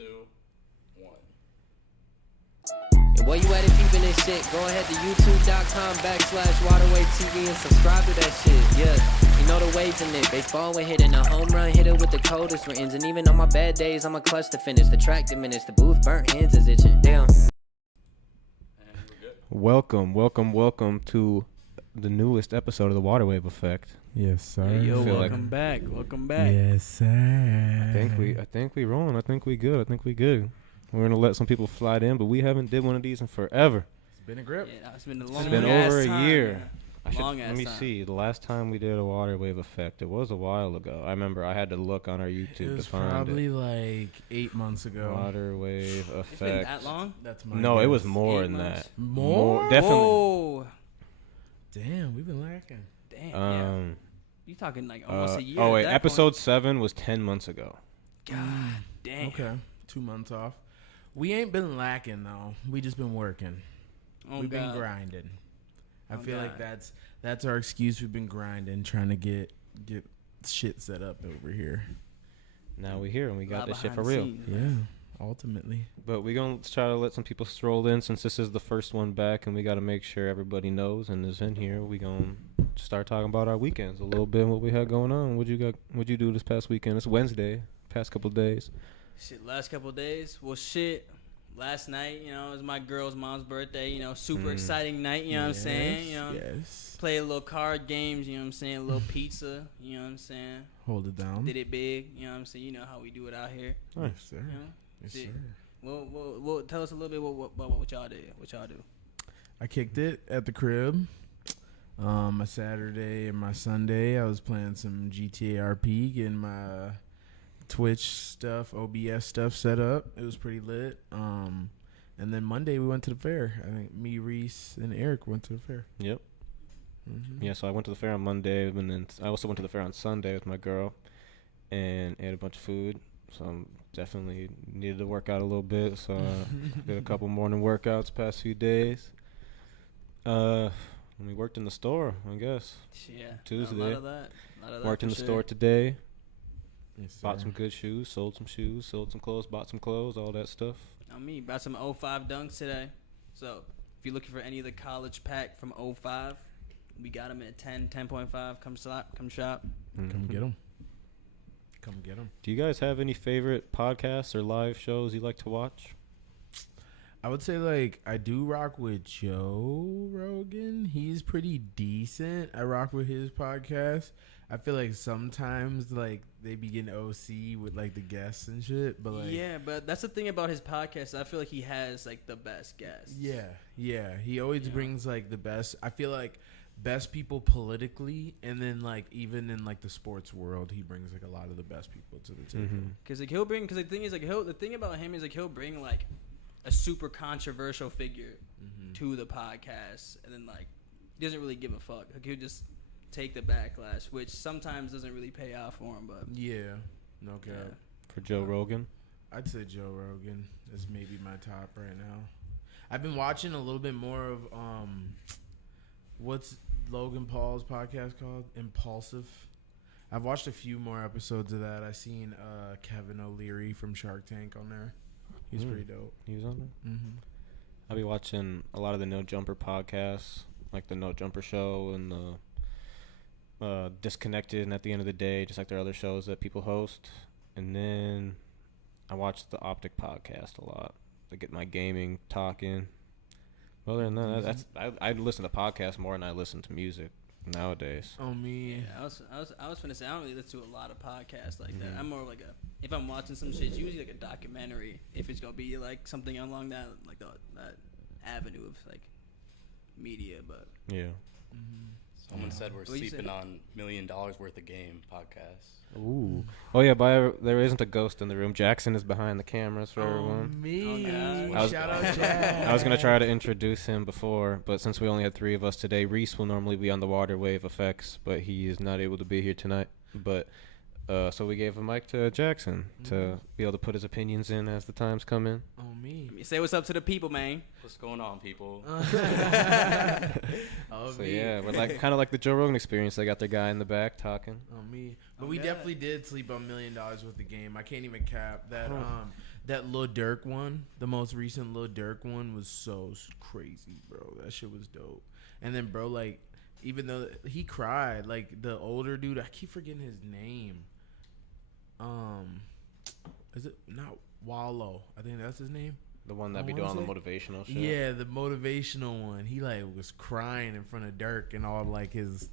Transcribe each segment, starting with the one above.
2, 1. And while you at it peeping this shit, go ahead to youtube.com/waterway TV and subscribe to that shit. Yeah, you know the waves in it. Baseball when hitting a home run, hit it with the coldest rains. And even on my bad days, I'm a clutch to finish. The track diminished, the booth burnt, hands is itching. Damn. Welcome to the newest episode of the Waterwave Effect. Yes, sir. Yo, welcome back. Welcome back. Yes, sir. I think we rolling. I think we good. We're gonna let some people slide in, but we haven't did one of these in forever. It's been a grip. Yeah, it's been a It's long been ass over a time. year. Let me time. see. The last time we did a Waterwave Effect, it was a while ago. I remember I had to look on our YouTube It was to find probably it. like 8 months ago. Waterwave Effect. It's been that long? That's my No, guess. it was more 8 than months? that. More? Definitely. Whoa. Damn, we've been lacking. Damn, yeah. You talking like almost a year. Oh at wait, that episode 7 was 10 months ago. point. God damn. Okay, 2 months off. We ain't been lacking though. We just been working. Oh, We've God. been grinding. I Oh, feel like God. that's our excuse. We've been grinding, trying to get shit set up over here. Now we're here and we got Lot this shit behind for the real. scenes, Yeah, man. ultimately. But we're going to try to let some people stroll in since this is the first one back and we got to make sure everybody knows and is in here. We're going to start talking about our weekends a little bit, what we had going on. What'd you do this past weekend? It's Wednesday, past couple of days. Shit, last couple of days. Well, shit. Last night, you know, it was my girl's mom's birthday. You know, super exciting night. You know what I'm saying? You know, Yes. play a little card games. You know what I'm saying? A little pizza. You know what I'm saying? Hold it down. Did it big. You know what I'm saying? You know how we do it out here. Yes, sir. You know? Yes, Shit. sir. Well, tell us a little bit what y'all did. What y'all do? I kicked it at the crib. My Saturday and my Sunday, I was playing some GTA RP, getting my Twitch stuff, OBS stuff set up. It was pretty lit. And then Monday we went to the fair. I think me, Reese, and Eric went to the fair. Yep. Mm-hmm. Yeah, so I went to the fair on Monday and then I also went to the fair on Sunday with my girl and ate a bunch of food. So I'm definitely needed to work out a little bit. So I did a couple morning workouts past few days. And we worked in the store, I guess. Yeah, Tuesday. A lot of that Worked in for the sure. store today. Yes, Bought sir. some good shoes, sold some clothes, bought some clothes, all that stuff. On me, bought some 05 dunks today. So if you're looking for any of the college pack from 05, we got them at 10.5. Come shop. Come Mhm. get them. Come get them. Do you guys have any favorite podcasts or live shows you like to watch? I would say, like, I do rock with Joe Rogan. He's pretty decent. I rock with his podcast. I feel like sometimes, like, they be getting OC with, like, the guests and shit. But, like, Yeah, but that's the thing about his podcast. I feel like he has like the best guests. yeah. He always Yeah. brings, like, the best. I feel like best people politically. And then, like, even in, like, the sports world, he brings, like, a lot of the best people to the table. Mm-hmm. Because like the thing is like the thing about him is like he'll bring like a super controversial figure to the podcast, and then like he doesn't really give a fuck. Like he'll just take the backlash, which sometimes doesn't really pay off for him. But Yeah. No cap. yeah. For Joe Rogan? I'd say Joe Rogan is maybe my top right now. I've been watching a little bit more of what's Logan Paul's podcast called? Impulsive. I've watched a few more episodes of that. I seen Kevin O'Leary from Shark Tank on there. He's pretty dope. He was on there? Mm-hmm. I'll be watching a lot of the No Jumper podcasts, like the No Jumper Show and the Disconnected and At the End of the Day, just like their other shows that people host. And then I watch the Optic podcast a lot to get my gaming talking. Other than that, I listen to podcasts more than I listen to music nowadays. Oh, me. Yeah, I was finna say I don't really listen to a lot of podcasts like that. I'm more like if I'm watching some shit, it's usually like a documentary. If it's gonna be like something along that like that avenue of like media, but Yeah. Someone said we're What you sleeping say? on $1 million worth of game podcasts. Ooh. Oh yeah, there isn't a ghost in the room. Jackson is behind the cameras for everyone. Me. Oh, God. Shout out Jack. I was gonna try to introduce him before, but since we only had 3 of us today, Reese will normally be on the Water Wave Effects, but he is not able to be here tonight. But So we gave a mic to Jackson to be able to put his opinions in as the times come in. On me. Say what's up to the people, man. What's going on, people? So yeah, we're like kind of like the Joe Rogan experience. They got their guy in the back talking. On me. But we definitely did sleep on $1 million with the game. I can't even cap that. That Lil Durk one, the most recent Lil Durk one, was so crazy, bro. That shit was dope. And then, bro, like, even though he cried, like the older dude, I keep forgetting his name. Is it not Wallow? I think that's his name. The one that be doing all the motivational shit. Yeah, the motivational one. He like was crying in front of Dirk and all like his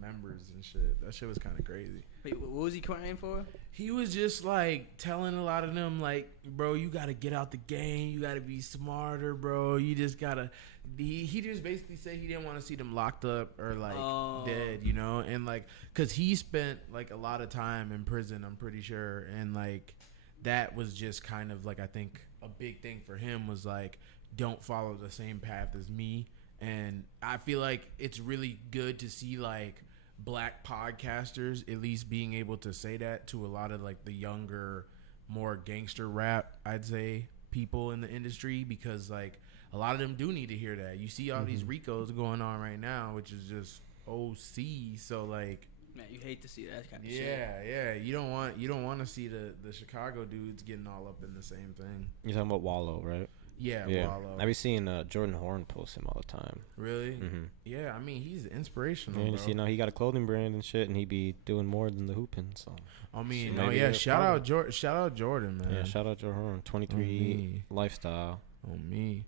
members and shit. That shit was kind of crazy. Wait, what was he crying for? He was just like telling a lot of them like, bro, you got to get out the game. You got to be smarter, bro. You just got to. He just basically said he didn't want to see them locked up or like dead, you know? And like, cause he spent like a lot of time in prison, I'm pretty sure. And like, that was just kind of like, I think a big thing for him was like, don't follow the same path as me. And I feel like it's really good to see like black podcasters at least being able to say that to a lot of like the younger, more gangster rap, I'd say, people in the industry, because like a lot of them do need to hear that. You see all these Ricos going on right now, which is just OC. So like, man, you hate to see that kind of shit. Yeah. You don't want to see the Chicago dudes getting all up in the same thing. You're talking about Wallow, right? Yeah. Wallow. I be seeing Jordan Horn post him all the time. Really? Yeah, I mean, he's inspirational. Yeah, you bro. see, now he got a clothing brand and shit, and he be doing more than the hooping. So I mean, maybe shout out Jordan, man. yeah, shout out Joe Horn, 23 lifestyle. On me.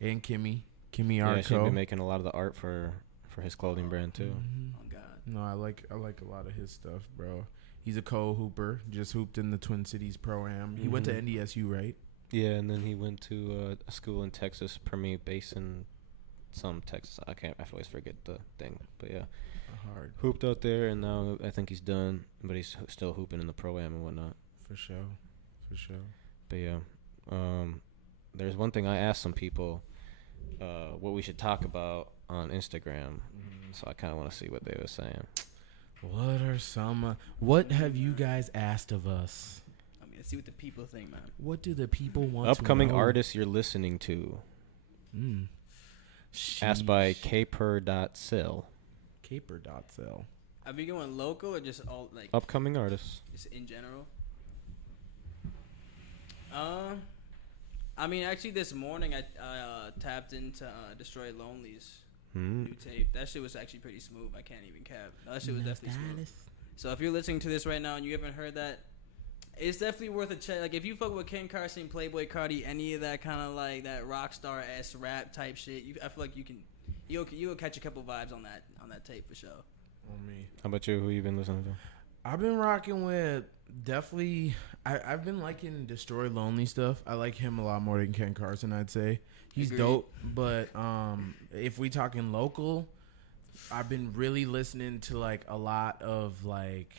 And Kimmy Yeah, Arco. she's been making a lot of the art for his clothing brand too. Oh God. No, I like a lot of his stuff, bro. He's a co-hooper. Just hooped in the Twin Cities Pro-Am. He went to NDSU, right? Yeah, and then he went to a school in Texas, Permian Basin, some Texas. I always forget the thing, but yeah, Hard. hooped out there, and now I think he's done, but he's still hooping in the Pro-Am and whatnot. For sure. But yeah, there's one thing I asked some people what we should talk about on Instagram, so I kind of want to see what they were saying. What have you guys asked of us? I mean, let's see what the people think, man. What do the people want Upcoming to know? artists you're listening to. Asked by kper.sil. Caper.cell. Are we going local or just all like Upcoming artists. just in general? I mean, actually, this morning I tapped into Destroy Lonely's new tape. That shit was actually pretty smooth. I can't even cap. That shit was definitely smooth. So if you're listening to this right now and you haven't heard that, it's definitely worth a check. Like if you fuck with Ken Carson, Playboy Cardi, any of that kind of like that rock star s rap type shit, I feel like you'll catch a couple vibes on that tape for sure. On me. How about you? Who you been listening to? I've been rocking with definitely. I've been liking Destroy Lonely stuff. I like him a lot more than Ken Carson, I'd say. He's Agreed. dope. But if we talking local, I've been really listening to like a lot of like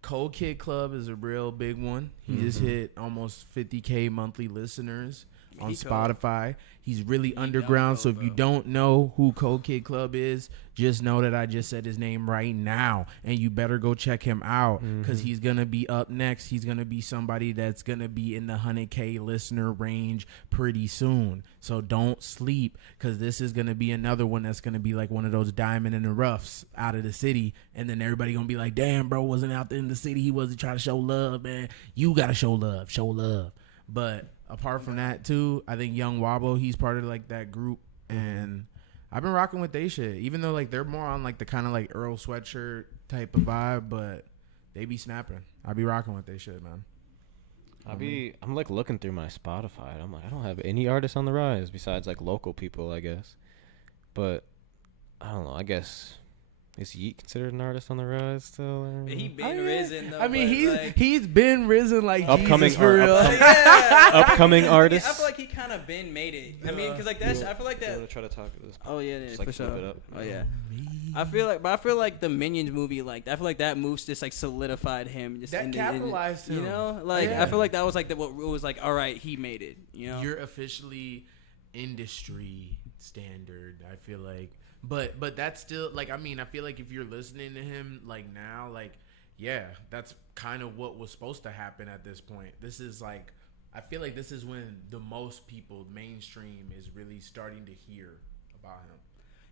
Cold Kid Club is a real big one. He just hit almost 50K monthly listeners on Spotify. He's really underground. So if you don't know who Cold Kid Club is, just know that I just said his name right now, and you better go check him out because he's gonna be up next. He's gonna be somebody that's gonna be in the 100K listener range pretty soon. So don't sleep, because this is gonna be another one that's gonna be like one of those diamond in the roughs out of the city, and then everybody gonna be like, damn, bro wasn't out there in the city. He wasn't trying to show love, man. You gotta show love. But apart from that too, I think Young Wabo, he's part of like that group, and I've been rocking with they shit, even though like they're more on like the kind of like Earl Sweatshirt type of vibe, but they be snapping. I be rocking with they shit, man. I'm like looking through my Spotify, and I'm like, I don't have any artists on the rise besides like local people, I guess. But I don't know. I guess is Yeet considered an artist on the rise still? He been risen though. I mean, but, he's been risen like Upcoming Jesus for real. upcoming artists. I feel like he kind of been made it. I mean, because like that's I feel like I'm that. gonna try to talk to this. Oh yeah, Just, for like, sure. flip it up. Oh yeah. I feel like the Minions movie, like I feel like that move just like solidified him. Just That capitalized you him. know, like Yeah. I feel like that was like what it was like. All right, he made it. You know, You're officially industry standard, I feel like. But that's still like, I mean, I feel like if you're listening to him like now, like yeah, that's kind of what was supposed to happen at this point. This is like, I feel like this is when the most people, mainstream, is really starting to hear about him.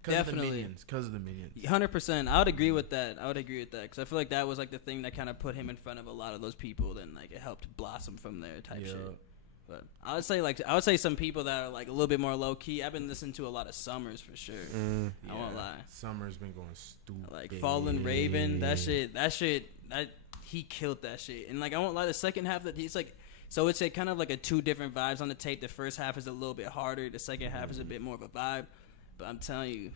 Definitely. Because of the Minions. 100%. I would agree with that. Because I feel like that was like the thing that kind of put him in front of a lot of those people. Then like it helped blossom from there type shit. But I would say some people that are like a little bit more low key. I've been listening to a lot of Summers for sure. I won't lie. Summer's been going stupid. Like Fallen Raven, that he killed that shit. And like I won't lie, the second half that he's like, so it's a kind of like a two different vibes on the tape. The first half is a little bit harder. The second half is a bit more of a vibe. But I'm telling you,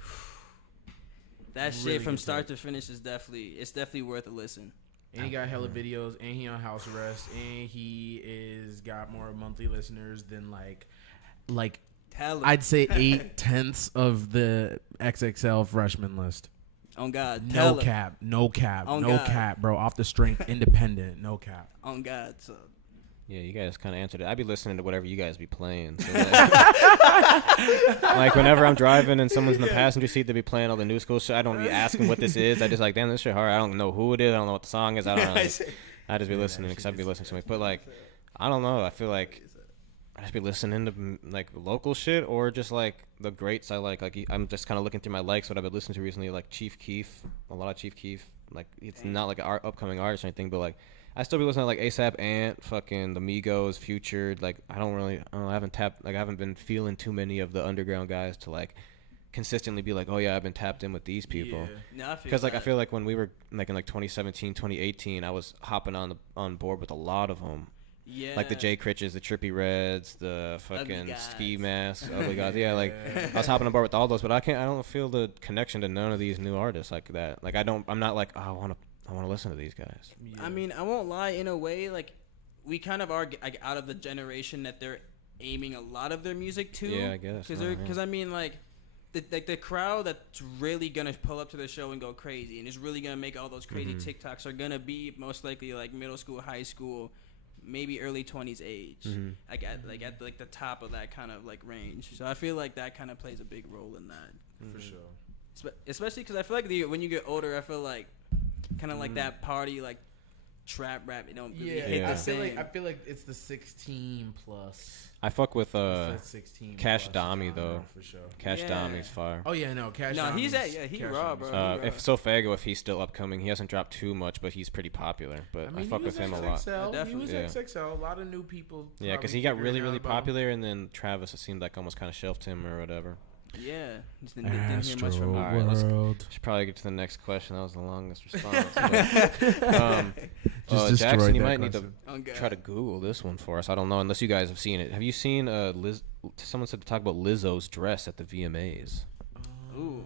that really shit from start tape. to finish is definitely worth a listen. And he got hella videos, and he on house arrest, and he is got more monthly listeners than like I'd say 8/10 of the XXL freshman list. On God, No cap, bro. Off the strength, independent, no cap. On God, so. Yeah, you guys kind of answered it. I be listening to whatever you guys be playing. So like whenever I'm driving and someone's in the passenger seat, they be playing all the new school shit. I don't be asking what this is. I just like, damn, this shit hard. I don't know who it is. I don't know what the song is. I don't know. I just be listening because I be listening to it. But like, I don't know. I feel like I just be listening to like local shit or just like the greats I like. Like I'm just kind of looking through my likes. What I've been listening to recently, like Chief Keef, a lot of Chief Keef. Like it's not like an upcoming artist or anything, but like. I still be listening to like ASAP Ant, fucking the Migos, Future. Like I haven't been feeling too many of the underground guys to like consistently be like, oh yeah, I've been tapped in with these people. Yeah. Because like I feel like when we were like in like 2017, 2018, I was hopping on board with a lot of them. Yeah. Like the Jay Critches, the Trippy Reds, the fucking Ski Masks, Ugly Guys. Yeah, like I was hopping on board with all those, but I don't feel the connection to none of these new artists like that. Like I'm not like, oh, I want to listen to these guys. Yeah. I mean, I won't lie. In a way, like we kind of are like out of the generation that they're aiming a lot of their music to. Yeah, I guess. Because I mean, like the crowd that's really gonna pull up to the show and go crazy, and is really gonna make all those crazy TikToks are gonna be most likely like middle school, high school, maybe early 20s age. Like at the top of that kind of like range. So I feel like that kind of plays a big role in that for sure. Especially because I feel like when you get older, I feel like. Kind of like that party, like trap rap. It don't really hit the same. I feel like it's the 16 plus. I fuck with 16 Cash Dami though. For sure. Cash Dami's fire. Oh yeah, no, Cash. No, Dami's, he raw, bro. If Sofago, if he's still upcoming, he hasn't dropped too much, but he's pretty popular. But I fuck with him a lot. He was XXL. A lot of new people. Yeah, because he got really popular, and then Travis, it seemed like almost kind of shelved him or whatever. Yeah, just didn't hear much from him. All right, should probably get to the next question. That was the longest response. But, Jackson, you might need to try to Google this one for us. I don't know unless you guys have seen it. Have you seen someone said to talk about Lizzo's dress at the VMAs? Ooh.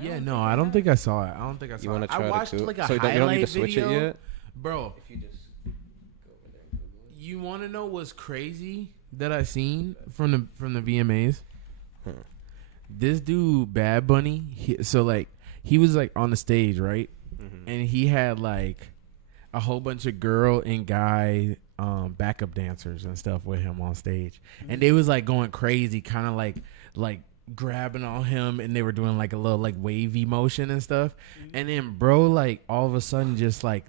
Yeah, no, I don't think I saw it. You want to try I watched to like a so highlight you don't need to switch video. it yet? Bro, If you just go over there and Google it. you want to know what's crazy that I seen from the VMAs? This dude, Bad Bunny, he was like on the stage, right? And he had like a whole bunch of girl and guy backup dancers and stuff with him on stage, and they was like going crazy, kind of like grabbing on him, and they were doing like a little like wavy motion and stuff. And then bro, like all of a sudden, just like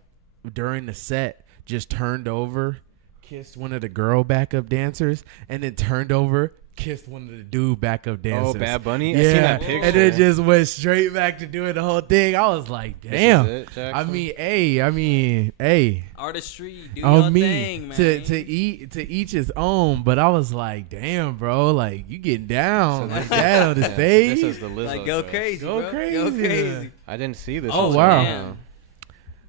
during the set, just turned over, kissed one of the girl backup dancers, and then turned over, kissed one of the dude backup dancers. Oh, Bad Bunny? Yeah. I seen that picture. And then just went straight back to doing the whole thing. I was like, damn. I mean, Artistry, do on your me thing, man. to each his own. But I was like, damn, bro, like you getting down like that on the stage. This is the Lizzo Like go dress. crazy, Go bro. crazy. Go crazy. I didn't see this. Oh, one. wow. Man.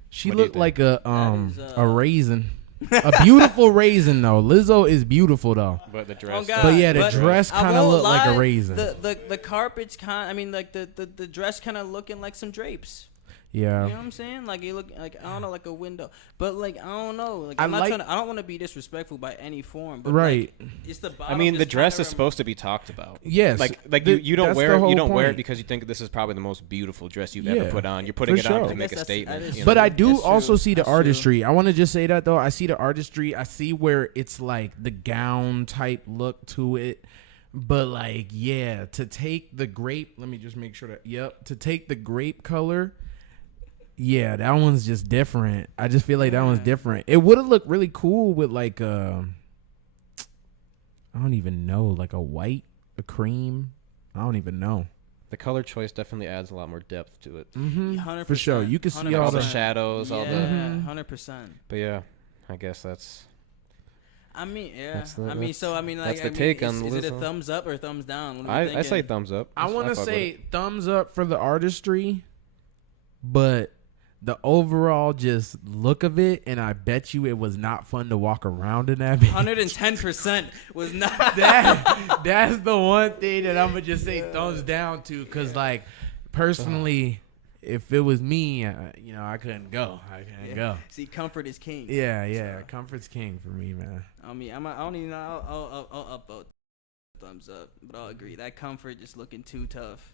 She What do you looked think? like a is, a raisin. A beautiful raisin though. Lizzo is beautiful though. But the dress. God. But yeah, the But dress I kind of won't looked like a lie, raisin. The carpet's kind. I mean, like the dress kind of looking like some drapes. Yeah. You know what I'm saying? Like you look like, I don't know, like a window. But like I don't know. Like I I'm not like- trying to, I don't want to be disrespectful by any form. But Right. Like, it's the I bottom. mean, the just dress kinda is supposed to be talked about. Yes. Like The- you don't that's wear the it. whole You don't wear it point. because you think this is probably the most beautiful dress you've Yeah, ever put on. You're putting for it on sure. to make I a guess statement. that is you know? But I do That's true. also see the That's true. artistry. I want to just say that though. I see the artistry. I see where it's like the gown type look to it. But like, yeah, to take the grape. Let me just make sure that. Yep. To take the grape color Yeah, that one's just different. I just feel like that one's different. It would have looked really cool with like I don't even know, like a cream. I don't even know. The color choice definitely adds a lot more depth to it. 100%. For sure. You can see all the shadows, all the 100%. But yeah, I guess that's. I mean, yeah. That's the- I mean, so I mean, like, that's the take on is it a Lizzo. thumbs up or thumbs down? What are we I say thinking? thumbs up. I want to fuck with say it. thumbs up for the artistry, but the overall just look of it, and I bet you it was not fun to walk around in that. 110% was not. That's the one thing that I'm gonna just say thumbs down to, because like personally, if it was me, I couldn't go. I couldn't go. See, comfort is king. Yeah, comfort's king for me, man. I mean, I don't even know. I'll upvote thumbs up, but I'll agree that comfort just looking too tough.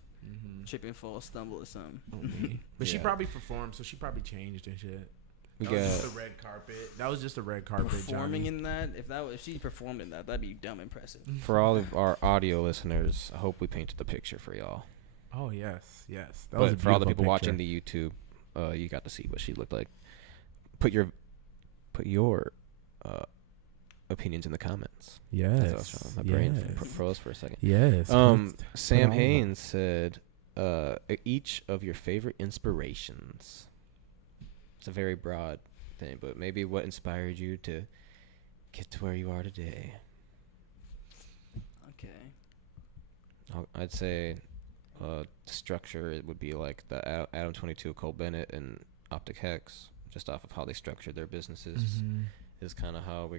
Trip and fall, stumble or something. But she Yeah. probably performed, so she probably changed and shit. We That was got just a red carpet. That was just a red carpet. Performing Johnny. in that, if she performed in that, that'd be dumb impressive. for all of our audio listeners. I hope we painted the picture for y'all. Oh yes. That was a But for all the beautiful people picture. watching the YouTube, you got to see what she looked like. Put your opinions in the comments. Yes. That's what's wrong. My brain froze for a second. Yes. Sam on. Haynes said, each of your favorite inspirations. It's a very broad thing, but maybe what inspired you to get to where you are today. Okay. I'd say structure, it would be like the Adam 22, Cole Bennett, and Optic Hex, just off of how they structured their businesses. Is kind of how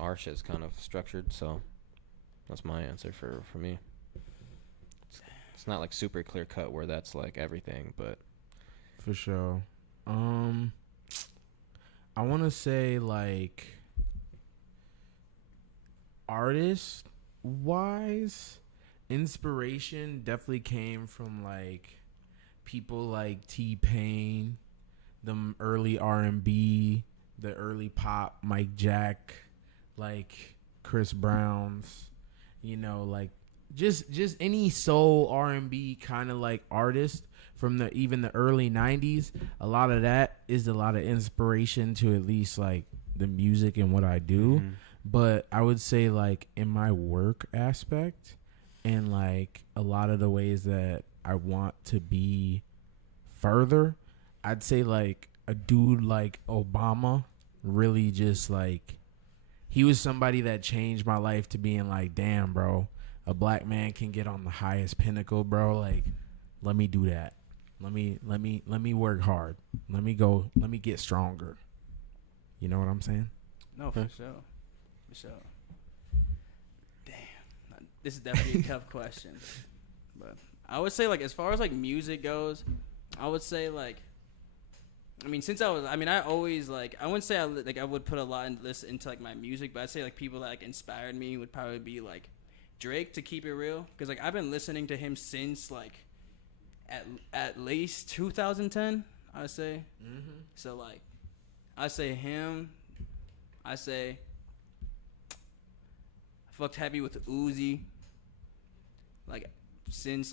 our shit's kind of structured. So that's my answer for me. It's not like super clear cut where that's like everything, but For sure. I want to say like artist wise, inspiration definitely came from like people like T-Pain, the early R&B, the early pop, Mike Jack, like Chris Brown's, like just any soul R&B kind of like artist from even the early 90s. A lot of that is a lot of inspiration to at least like the music and what I do. But I would say like in my work aspect and like a lot of the ways that I want to be further, I'd say like a dude like Obama really just like, he was somebody that changed my life to being like, damn, bro, a black man can get on the highest pinnacle, bro. Like, let me do that. Let me work hard. Let me get stronger. You know what I'm saying? No, for sure. Damn, this is definitely a tough question. But I would say like as far as like music goes, I would say like, I always like, I wouldn't say I would put a lot into like my music, but I'd say like people that like inspired me would probably be like Drake, to keep it real, because like I've been listening to him since like at least 2010, I say. So like I say him. I say I fucked heavy with Uzi. Like since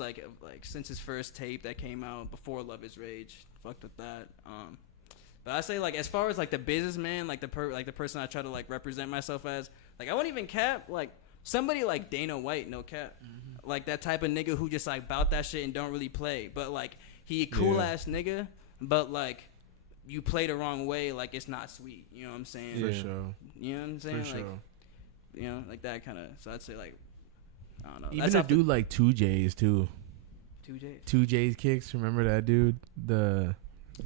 his first tape that came out before Love Is Rage, fucked with that. But I say like as far as like the businessman, like the person I try to like represent myself as, like I wouldn't even cap like somebody like Dana White, no cap, like that type of nigga who just like bout that shit and don't really play, but like he a cool ass nigga, but like you play the wrong way, like it's not sweet. You know what I'm saying? For sure. You know what I'm saying? For like, sure. like that kind of. So I'd say like, I don't know. Even a dude like 2J's too. 2J's. 2J's Kicks. Remember that dude? The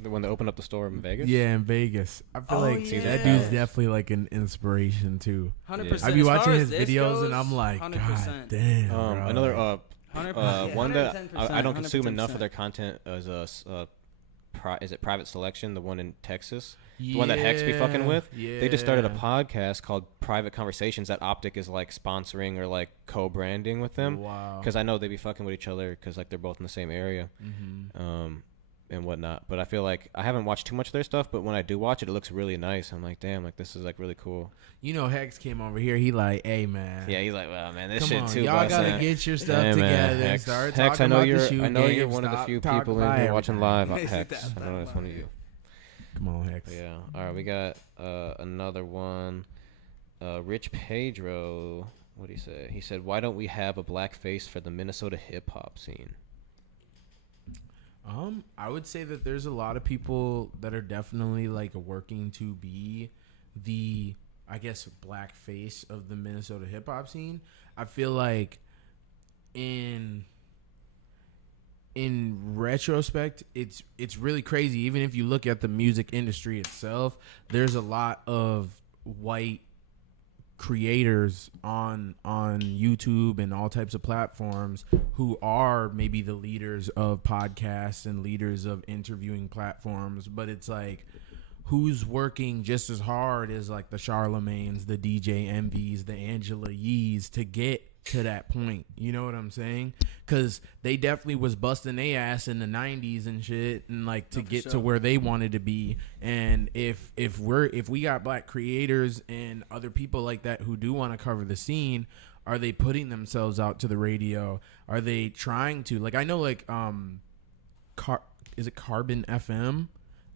one that opened up the store in Vegas. Yeah, in Vegas. I feel like that dude's definitely like an inspiration too. 100%. I be watching his this videos goes, and I'm like, 100%. God damn. Bro. Another 100%. one that 110%, I don't consume 110%. enough of their content is is it Private Selection, the one in Texas, the one that Hex be fucking with. They just started a podcast called Private Conversations that Optic is like sponsoring or like co-branding with them. Wow. Because I know they be fucking with each other because like they're both in the same area. And whatnot, but I feel like I haven't watched too much of their stuff, but when I do watch it, it looks really nice. I'm like, damn, like this is like really cool. Hex came over here. He like, hey man. Yeah, he's like, well, man, this Come shit on, too. y'all gotta get your stuff Hey, together. man, Start Hex, talking I know about you're, the shoe I know game. you're one of the Stop few talking people in about here watching live. everything. Hex, I know that's one of you. Come on, Hex. Yeah. All right, we got another one. Rich Pedro, what did he say? He said, "Why don't we have a black face for the Minnesota hip hop scene?" I would say that there's a lot of people that are definitely like working to be the, I guess, black face of the Minnesota hip hop scene. I feel like in retrospect, it's really crazy. Even if you look at the music industry itself, there's a lot of white creators on YouTube and all types of platforms who are maybe the leaders of podcasts and leaders of interviewing platforms, but it's like, who's working just as hard as like the Charlemagnes, the DJ Envies, the Angela Yees to get to that point? You know what I'm saying? Because they definitely was busting their ass in the 90s and shit, and like to get to where they wanted to be. And if we got black creators and other people like that who do want to cover the scene, are they putting themselves out to the radio? Are they trying to, like, I know like is it Carbon FM?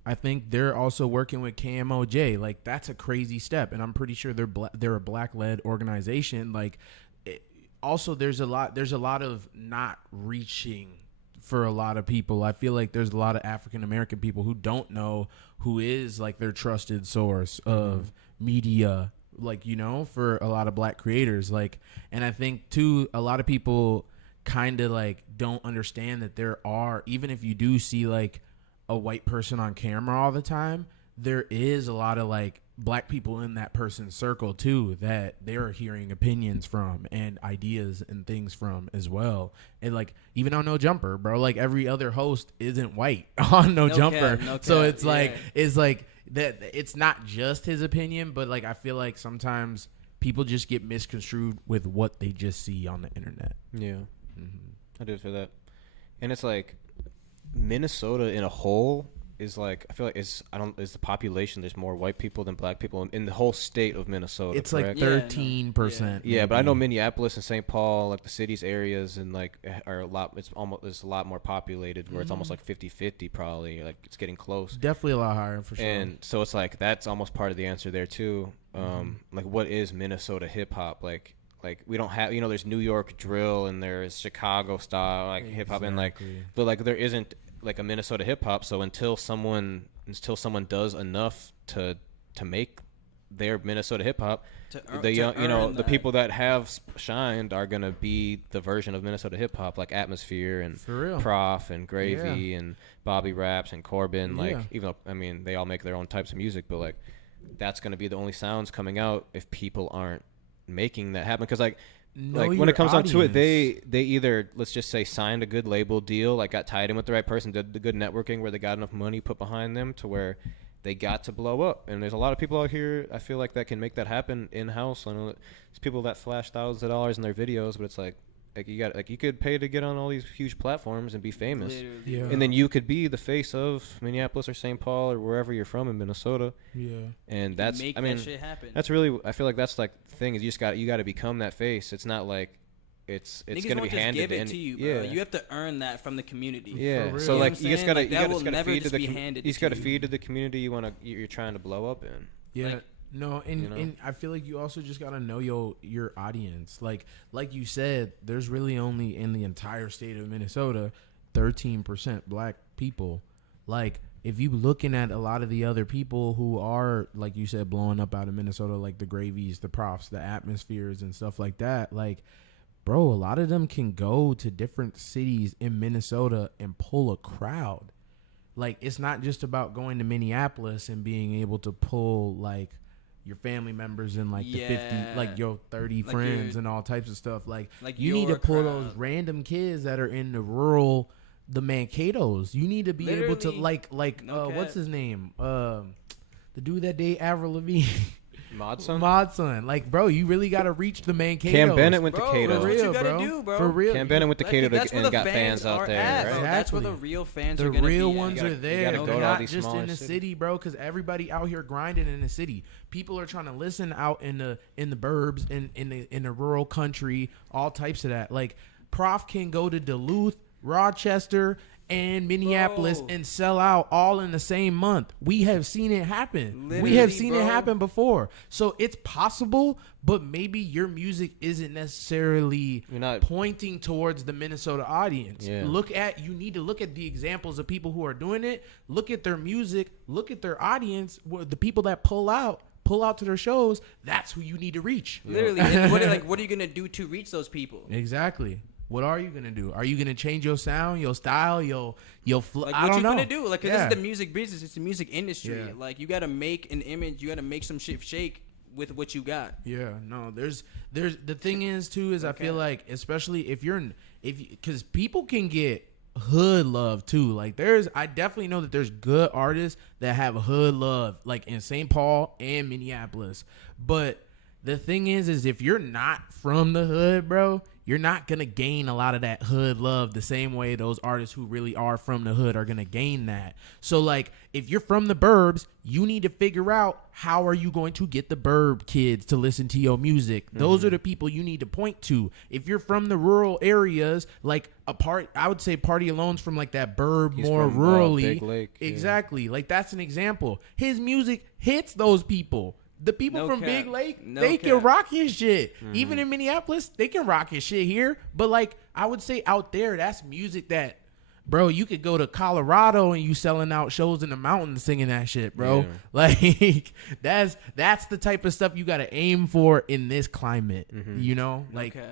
I think they're also working with KMOJ. Like, that's a crazy step, and I'm pretty sure they're a black-led organization. Like, also there's a lot of not reaching for a lot of people. I feel like there's a lot of African American people who don't know who is like their trusted source of media, like, you know, for a lot of black creators. Like, and I think too, a lot of people kind of like don't understand that there are, even if you do see like a white person on camera all the time, there is a lot of like black people in that person's circle too that they're hearing opinions from and ideas and things from as well. And like, even on No Jumper, bro, like every other host isn't white on No Jumper. So it's like that, it's not just his opinion, but like I feel like sometimes people just get misconstrued with what they just see on the internet. Yeah. I do feel that. And it's like Minnesota in a whole is like, I feel like is the population, there's more white people than black people in the whole state of Minnesota. It's correct? like 13%. Yeah, but I know Minneapolis and St. Paul, like the cities areas, and like are a lot. It's a lot more populated, where it's almost like 50-50 probably. Like it's getting close. Definitely a lot higher for sure. And so it's like that's almost part of the answer there too. Like, what is Minnesota hip hop? Like we don't have, there's New York drill and there's Chicago style like hip hop, and like, but like there isn't like a Minnesota hip hop. So until someone does enough to make their Minnesota hip hop, the people that have shined are gonna be the version of Minnesota hip hop, like Atmosphere and Prof and Gravy and Bobby Raps and Corbin. Like, even though, I mean, they all make their own types of music, but like that's gonna be the only sounds coming out if people aren't making that happen. Because like when it comes down to it, they either, let's just say, signed a good label deal, like got tied in with the right person, did the good networking where they got enough money put behind them to where they got to blow up. And there's a lot of people out here, I feel like, that can make that happen in-house. I know there's people that flash thousands of dollars in their videos, but it's like you could pay to get on all these huge platforms and be famous. Yeah. And then you could be the face of Minneapolis or St. Paul or wherever you're from in Minnesota. Yeah. And that's, I mean, that shit happen. That's really, I feel like that's like the thing, is you got to become that face. It's not like it's going to be handed give it to you, bro. Yeah. You have to earn that from the community. Yeah. So like you just got to feed to the community you're trying to blow up in. Yeah. No, and I feel like you also just gotta know your audience. Like you said, there's really only in the entire state of Minnesota 13% black people. Like, if you looking at a lot of the other people who are, like you said, blowing up out of Minnesota, like the Gravies, the Profs, the Atmospheres, and stuff like that, like, bro, a lot of them can go to different cities in Minnesota and pull a crowd. Like, it's not just about going to Minneapolis and being able to pull like your family members and like the 50, like your 30 like friends and all types of stuff. Like you need to pull those random kids that are in the Mankato's. You need to be able to what's his name? The dude that date Avril Lavigne. Modson. Like, bro, you really got to reach the Mankato's. Cam Bennett went to Cato. For real, bro. For real. Cam Bennett went to Cato and got fans out there. Right? Exactly. That's where the real fans are going to be. The real ones are there. They're not just in the city, bro, because everybody out here grinding in the city. People are trying to listen out in the burbs, in the rural country, all types of that. Like, Prof can go to Duluth, Rochester, and Minneapolis Bro. and sell out all in the same month. We have seen it happen. We Literally, have seen bro. it happen before. So it's possible, but maybe your music isn't necessarily You're not- pointing towards the Minnesota audience. Yeah. You need to look at the examples of people who are doing it. Look at their music. Look at their audience. The people that pull out to their shows. That's who you need to reach. Literally, and what are you gonna do to reach those people? Exactly. What are you gonna do? Are you gonna change your sound, your style, your Like, I what don't you know. gonna do? Like, 'cause this is the music business. It's the music industry. Yeah. Like, you gotta make an image. You gotta make some shit shake with what you got. Yeah, no, there's the thing is too is I feel like especially because people can get hood love too. Like I definitely know that there's good artists that have hood love like in St. Paul and Minneapolis. But the thing is if you're not from the hood, bro, you're not going to gain a lot of that hood love the same way those artists who really are from the hood are going to gain that. So, like, if you're from the burbs, you need to figure out how are you going to get the burb kids to listen to your music. Those are the people you need to point to. If you're from the rural areas, like I would say Party Alone's from like that burb, He's more from, rurally. Big Lake, yeah. Exactly. Like, that's an example. His music hits those people. The people No from cap. Big Lake, No they can cap. rock his shit. Even in Minneapolis, they can rock his shit here. But like I would say out there, that's music that, bro, you could go to Colorado and you selling out shows in the mountains singing that shit, bro. Yeah. Like that's the type of stuff you got to aim for in this climate. You know, like Okay.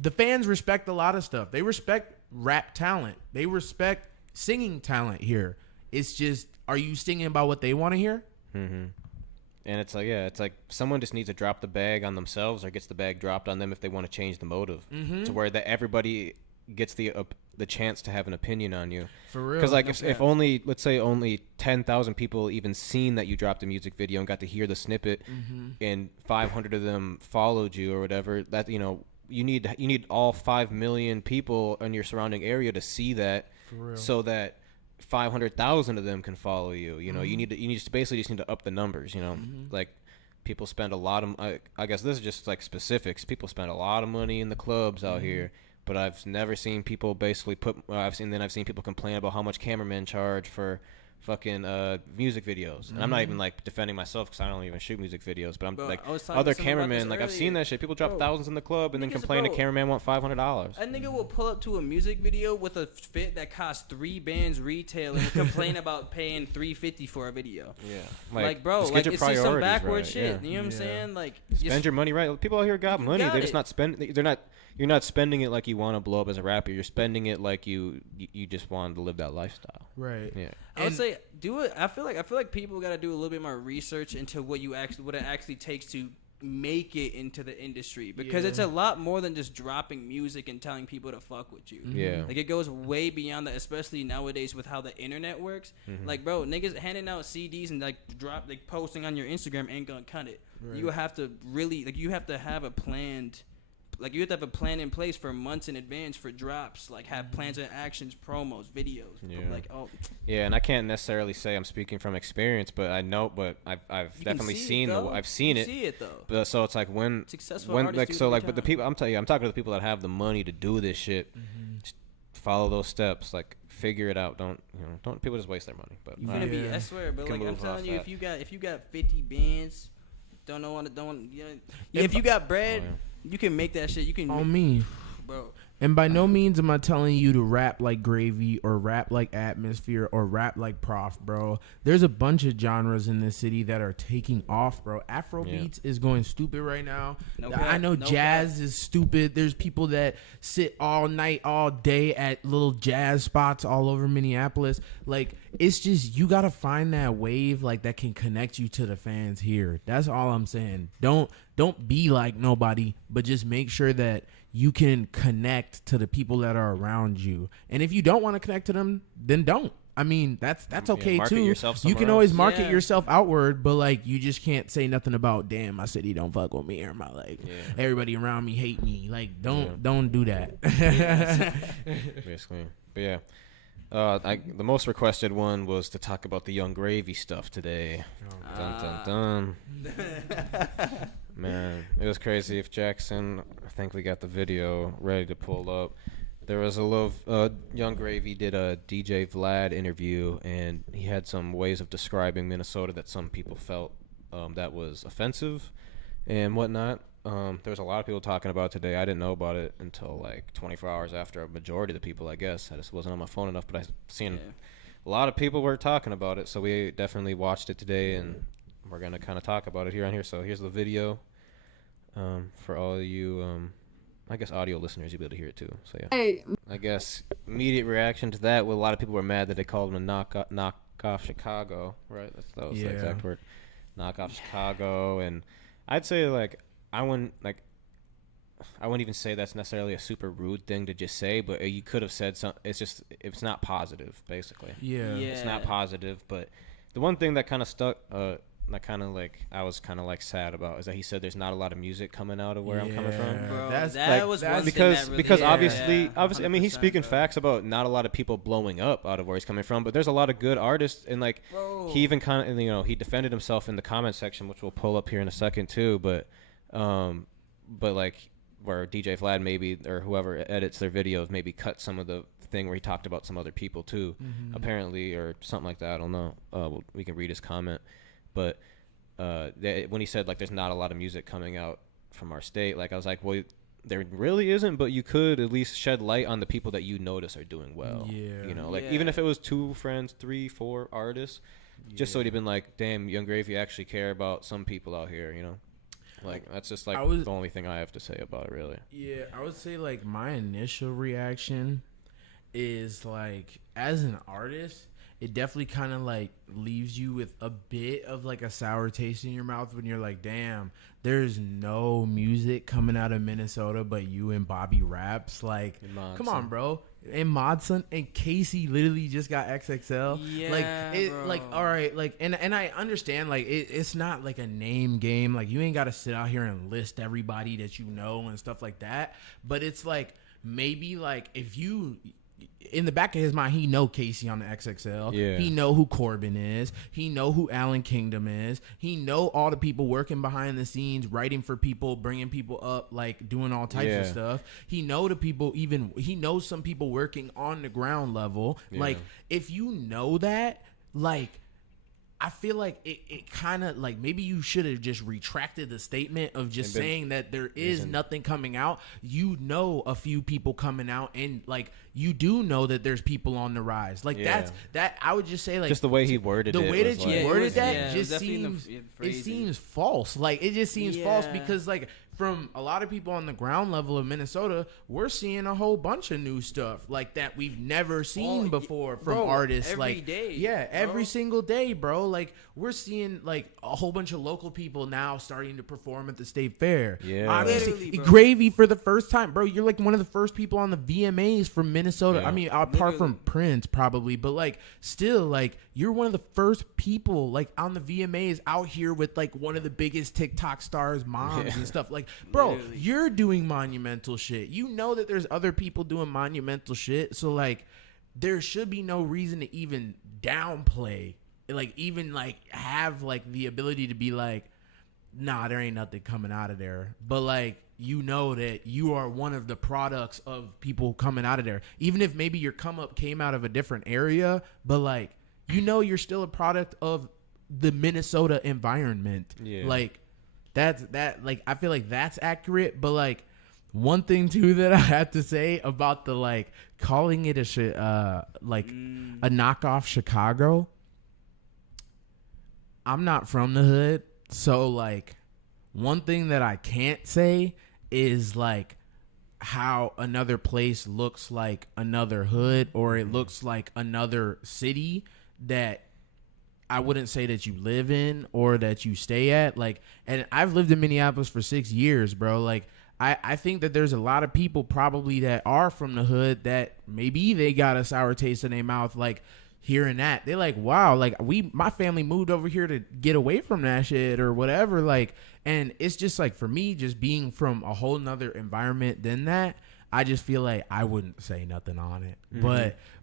the fans respect a lot of stuff. They respect rap talent. They respect singing talent here. It's just, are you singing about what they want to hear? And it's like someone just needs to drop the bag on themselves or gets the bag dropped on them if they want to change the motive to where that everybody gets the chance to have an opinion on you. For real. Because like if only, let's say only 10,000 people even seen that you dropped a music video and got to hear the snippet and 500 of them followed you or whatever, that, you know, you need all 5 million people in your surrounding area to see that so that 500,000 of them can follow you. You know, you basically just need to up the numbers. You know, like people spend a lot of. I guess this is just like specifics. People spend a lot of money in the clubs out here, but I've never seen people basically I've seen people complain about how much cameramen charge for fucking music videos. And I'm not even like defending myself because I don't even shoot music videos, but I'm Bro, like I was talking other to someone about cameramen. this Like I've seen earlier. that shit. People drop Bro, thousands in the club and then niggas, complain a bro, cameraman want $500. A nigga will pull up to a music video with a fit that costs 3 bands retail and complain about paying $350 for a video. Yeah, Like, bro, just get like your it's just some priorities backward right, shit. yeah. You know what I'm saying? Like, Spend your money right. People out here got money. got They're just it. not spending. You're not spending it like you want to blow up as a rapper. You're spending it like you just wanted to live that lifestyle. Right. Yeah. I would say do it. I feel like people got to do a little bit more research into what it actually takes to make it into the industry, because it's a lot more than just dropping music and telling people to fuck with you. Yeah. Like, it goes way beyond that, especially nowadays with how the internet works. Like, bro, niggas handing out CDs and like posting on your Instagram ain't gonna cut it. Right. You have to really you have to have a planned. Like, you have to have a plan in place for months in advance for drops. Like, have plans and actions, promos, videos. Yeah. Like, Yeah, and I can't necessarily say I'm speaking from experience, but I know, but I've you can definitely see seen it, though. I've seen You it. see it though. But so it's like when Successful artists like do it so every like but the time. people I'm talking to the people that have the money to do this shit. Just follow those steps. Like, figure it out. Don't people just waste their money. But You finna be, Yeah. I swear, but Can like I'm move telling off you, that. if you got 50 bands, if you got bread, you can make that shit. You can, On me. bro. And by no means am I telling you to rap like Gravy or rap like Atmosphere or rap like Prof, bro. There's a bunch of genres in this city that are taking off, bro. Afrobeats is going stupid right now. No I cap, know no jazz cap. is stupid. There's people that sit all night, all day at little jazz spots all over Minneapolis. Like, it's just, you got to find that wave like that can connect you to the fans here. That's all I'm saying. Don't be like nobody, but just make sure that you can connect to the people that are around you. And if you don't want to connect to them, then don't. I mean, that's okay market too. yourself You can somewhere always else. market Yeah. yourself outward, but like, you just can't say nothing about, damn, my city don't fuck with me, or my everybody around me hate me. Like, don't do that. basically. But yeah. The most requested one was to talk about the Young Gravy stuff today. Dun, dun, dun. Man, it was crazy. If Jackson, I think we got the video ready to pull up. There was a little Young Gravy did a DJ Vlad interview, and he had some ways of describing Minnesota that some people felt that was offensive and whatnot. There was a lot of people talking about it today. I didn't know about it until like 24 hours after a majority of the people, I guess. I just wasn't on my phone enough, but I seen a lot of people were talking about it, so we definitely watched it today, and we're going to kind of talk about it here on here. So here's the video for all of you, I guess audio listeners, you'll be able to hear it too. So yeah. Hey. I guess immediate reaction to that, well, a lot of people were mad that they called him a knock off Chicago, right? That was the exact word. Knock off Chicago. And I'd say like I wouldn't even say that's necessarily a super rude thing to just say, but you could have said something. It's not positive, basically. Yeah. It's not positive. But the one thing that kind of stuck, I was kind of like sad about, is that he said there's not a lot of music coming out of where I'm coming from. Bro, That's Because obviously, I mean, he's speaking facts about not a lot of people blowing up out of where he's coming from, but there's a lot of good artists, and like he even kind of, he defended himself in the comment section, which we'll pull up here in a second too, but like where DJ Vlad maybe, or whoever edits their videos, maybe cut some of the thing where he talked about some other people too, apparently, or something like that. I don't know. We can read his comment. But when he said, like, there's not a lot of music coming out from our state, like, I was like, well, there really isn't, but you could at least shed light on the people that you notice are doing well. Yeah. You know, like, even if it was 2 friends, 3, 4 artists, just so he'd been like, damn, Young Gravy actually care about some people out here, you know? Like, that's just, like, the only thing I have to say about it, really. Yeah, I would say, like, my initial reaction is, like, as an artist, it definitely kind of like leaves you with a bit of like a sour taste in your mouth when you're like, damn, there's no music coming out of Minnesota but you and Bobby Raps. Like, come on, bro. And Modson and Casey literally just got XXL. Yeah, like, bro. Like, all right, like, and I understand, like, it's not like a name game. Like, you ain't got to sit out here and list everybody that you know and stuff like that. But it's like, maybe like if you, in the back of his mind, he know Casey on the XXL. Yeah. He know who Corbin is. He know who Alan Kingdom is. He know all the people working behind the scenes, writing for people, bringing people up, like doing all types of stuff. He know the people, even he knows some people working on the ground level. Yeah. Like, if you know that, like, I feel like it kind of like maybe you should have just retracted the statement of just saying that there is nothing coming out. You know, a few people coming out, and like you do know that there's people on the rise. Like that. I would just say, like, just the way he worded the it. way that you worded that just just seems it seems false. Like, it just seems false because, like, from a lot of people on the ground level of Minnesota, we're seeing a whole bunch of new stuff like that we've never seen before from artists. Every like day, every single day, bro. Like, we're seeing like a whole bunch of local people now starting to perform at the state fair. Yeah, obviously, Gravy for the first time, bro. You're like one of the first people on the VMAs from Minnesota. Yeah. I mean, apart from Prince, probably, but like still, like, you're one of the first people like on the VMAs out here with like one of the biggest TikTok stars' moms and stuff. Like, bro, you're doing monumental shit. You know that there's other people doing monumental shit. So like, there should be no reason to even downplay, like, even like have like the ability to be like, nah, there ain't nothing coming out of there. But like, you know that you are one of the products of people coming out of there. Even if maybe your come up came out of a different area, but like, you know, you're still a product of the Minnesota environment. Yeah. Like, that like, I feel like that's accurate. But like, one thing too that I have to say about the like calling it a knockoff Chicago. I'm not from the hood, so like, one thing that I can't say is like how another place looks like another hood, or it looks like another city that I wouldn't say that you live in or that you stay at. Like, and I've lived in Minneapolis for 6 years, bro. Like, I think that there's a lot of people probably that are from the hood that maybe they got a sour taste in their mouth, like, hearing that. They're like, wow, like, my family moved over here to get away from that shit or whatever. Like, and it's just like, for me, just being from a whole nother environment than that, I just feel like I wouldn't say nothing on it.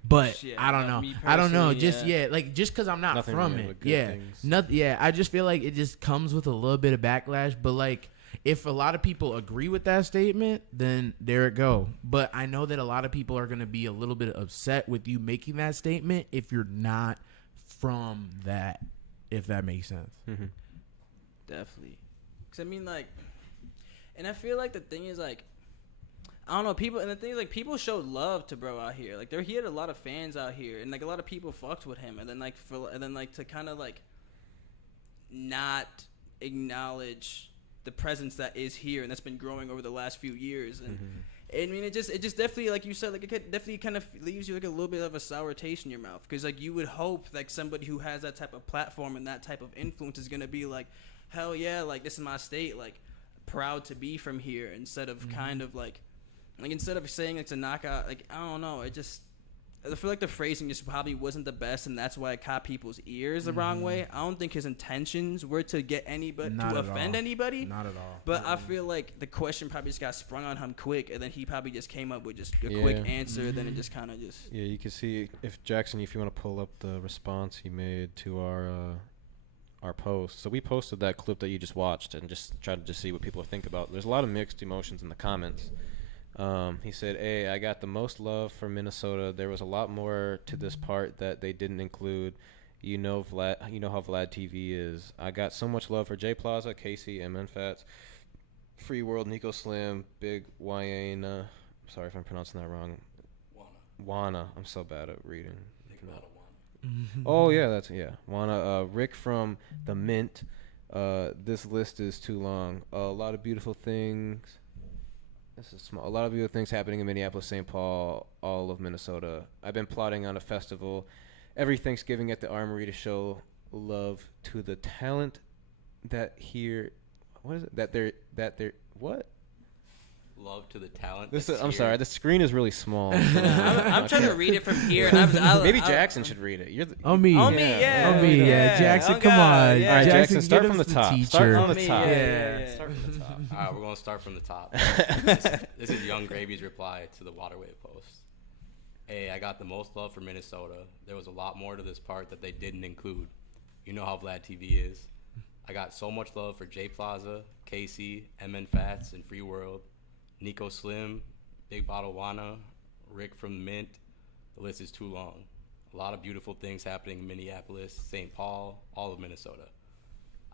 But shit, I don't know. I don't know. Just like, just because I'm not nothing from it. I just feel like it just comes with a little bit of backlash. But like, if a lot of people agree with that statement, then there it go. But I know that a lot of people are going to be a little bit upset with you making that statement if you're not from that, if that makes sense. Mm-hmm. Definitely. Because, I mean, like, and I feel like the thing is, like, I don't know, people, and the thing is, like, people showed love to bro out here. Like, he had a lot of fans out here, and, like, a lot of people fucked with him. And then, like, to kind of, like, not acknowledge the presence that is here and that's been growing over the last few years. And I mean, it just definitely, like you said, like, it definitely kind of leaves you like a little bit of a sour taste in your mouth, because like you would hope like somebody who has that type of platform and that type of influence is gonna be like, hell yeah, like this is my state, like proud to be from here, instead of kind of like instead of saying it's a knockout, like I don't know, I feel like the phrasing just probably wasn't the best, and that's why it caught people's ears the wrong way. I don't think his intentions were to get anybody, to offend anybody. Not at all. But I feel like the question probably just got sprung on him quick, and then he probably just came up with just a quick answer. Then it just kind of just. Yeah, you can see if Jackson, if you want to pull up the response he made to our post. So we posted that clip that you just watched and just tried to just see what people think about. There's a lot of mixed emotions in the comments. He said, "Hey, I got the most love for Minnesota. There was a lot more to this part that they didn't include. You know how Vlad TV is. I got so much love for Jay Plaza, Casey, MN Fats, Free World, Nico Slim, Big Wayana. I'm sorry if I'm pronouncing that wrong. Wana. I'm so bad at reading. Oh yeah, Wana. Rick from the Mint. This list is too long. A lot of beautiful things." This is small. A lot of beautiful things happening in Minneapolis, St. Paul, all of Minnesota. I've been plotting on a festival every Thanksgiving at the Armory to show love to the talent that here. What is it? What? Love to the talent. I'm sorry. The screen is really small. So I'm trying to read it from here. And maybe Jackson should read it. Jackson, come on. All right, Jackson, start from the top. Teacher. Start from the top. Start from the top. All right, we're going to start from the top. This is Young Gravy's reply to the Waterway post. "Hey, I got the most love for Minnesota. There was a lot more to this part that they didn't include. You know how Vlad TV is. I got so much love for Jay Plaza, Casey, MN Fats, and Free World, Nico Slim, Big Bottle Wana, Rick from the Mint. The list is too long. A lot of beautiful things happening in Minneapolis, St. Paul, all of Minnesota.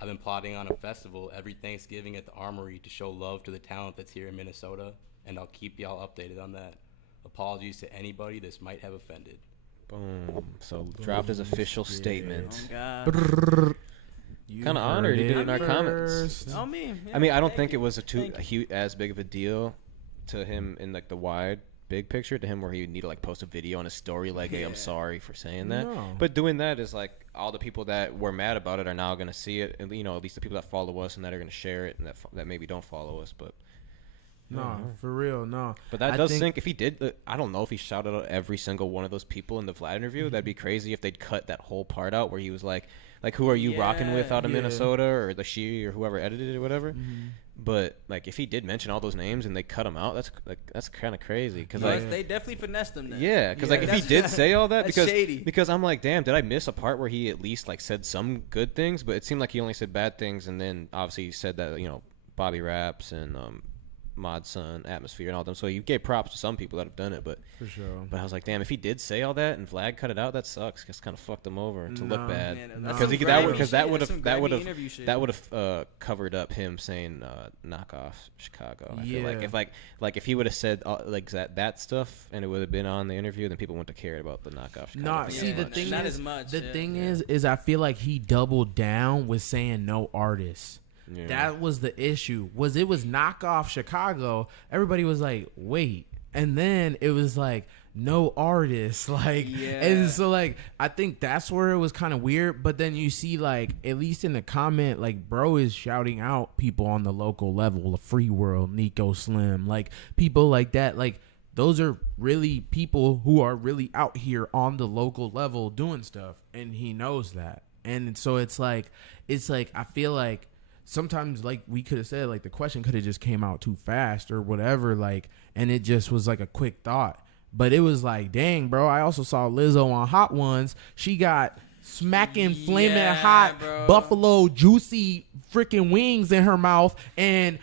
I've been plotting on a festival every Thanksgiving at the Armory to show love to the talent that's here in Minnesota, and I'll keep y'all updated on that. Apologies to anybody this might have offended." Boom. So dropped his official statement. Oh God. Kind of honored he did it in our comments. Oh, me. Yeah, I mean, I don't think it was as big of a deal to him in like the wide big picture to him where he would need to like post a video on his story like, "Hey, I'm sorry for saying that." No. But doing that is like all the people that were mad about it are now going to see it, and at least the people that follow us and that are going to share it and that maybe don't follow us, but No, for real, no. But that does sink. If he did, I don't know if he shouted out every single one of those people in the Vlad interview. That'd be crazy if they'd cut that whole part out where he was like, who are you rocking with out of Minnesota, or the she or whoever edited it or whatever. But like, if he did mention all those names and they cut them out, that's kind of crazy. Cause they definitely finessed them. Then. Yeah, because like if he did say all that, shady. because I'm like, damn, did I miss a part where he at least like said some good things? But it seemed like he only said bad things, and then obviously he said that Bobby Raps and Mod Sun, Atmosphere, and all them. So you gave props to some people that have done it, but for sure. But I was like, damn, if he did say all that and Vlad cut it out, that sucks. Just kind of fucked him over to look bad. Because that would have covered up him saying knock off Chicago. I feel like if he would have said like that stuff and it would have been on the interview, then people wouldn't have cared about the knock off Chicago. No, see the thing not is, as much. The thing is I feel like he doubled down with saying no artists. Yeah. That was the issue. It was knockoff Chicago. Everybody was like, wait. And then it was like, no artists. And so like, I think that's where it was kind of weird. But then you see like, at least in the comment, like bro is shouting out people on the local level, the Free World, Nico Slim, like people like that. Like those are really people who are really out here on the local level doing stuff. And he knows that. And so it's like, I feel like, sometimes like we could have said like the question could have just came out too fast or whatever, like, and it just was like a quick thought. But it was like, dang, bro, I also saw Lizzo on Hot Ones. She got smacking flaming hot bro. buffalo juicy freaking wings in her mouth, and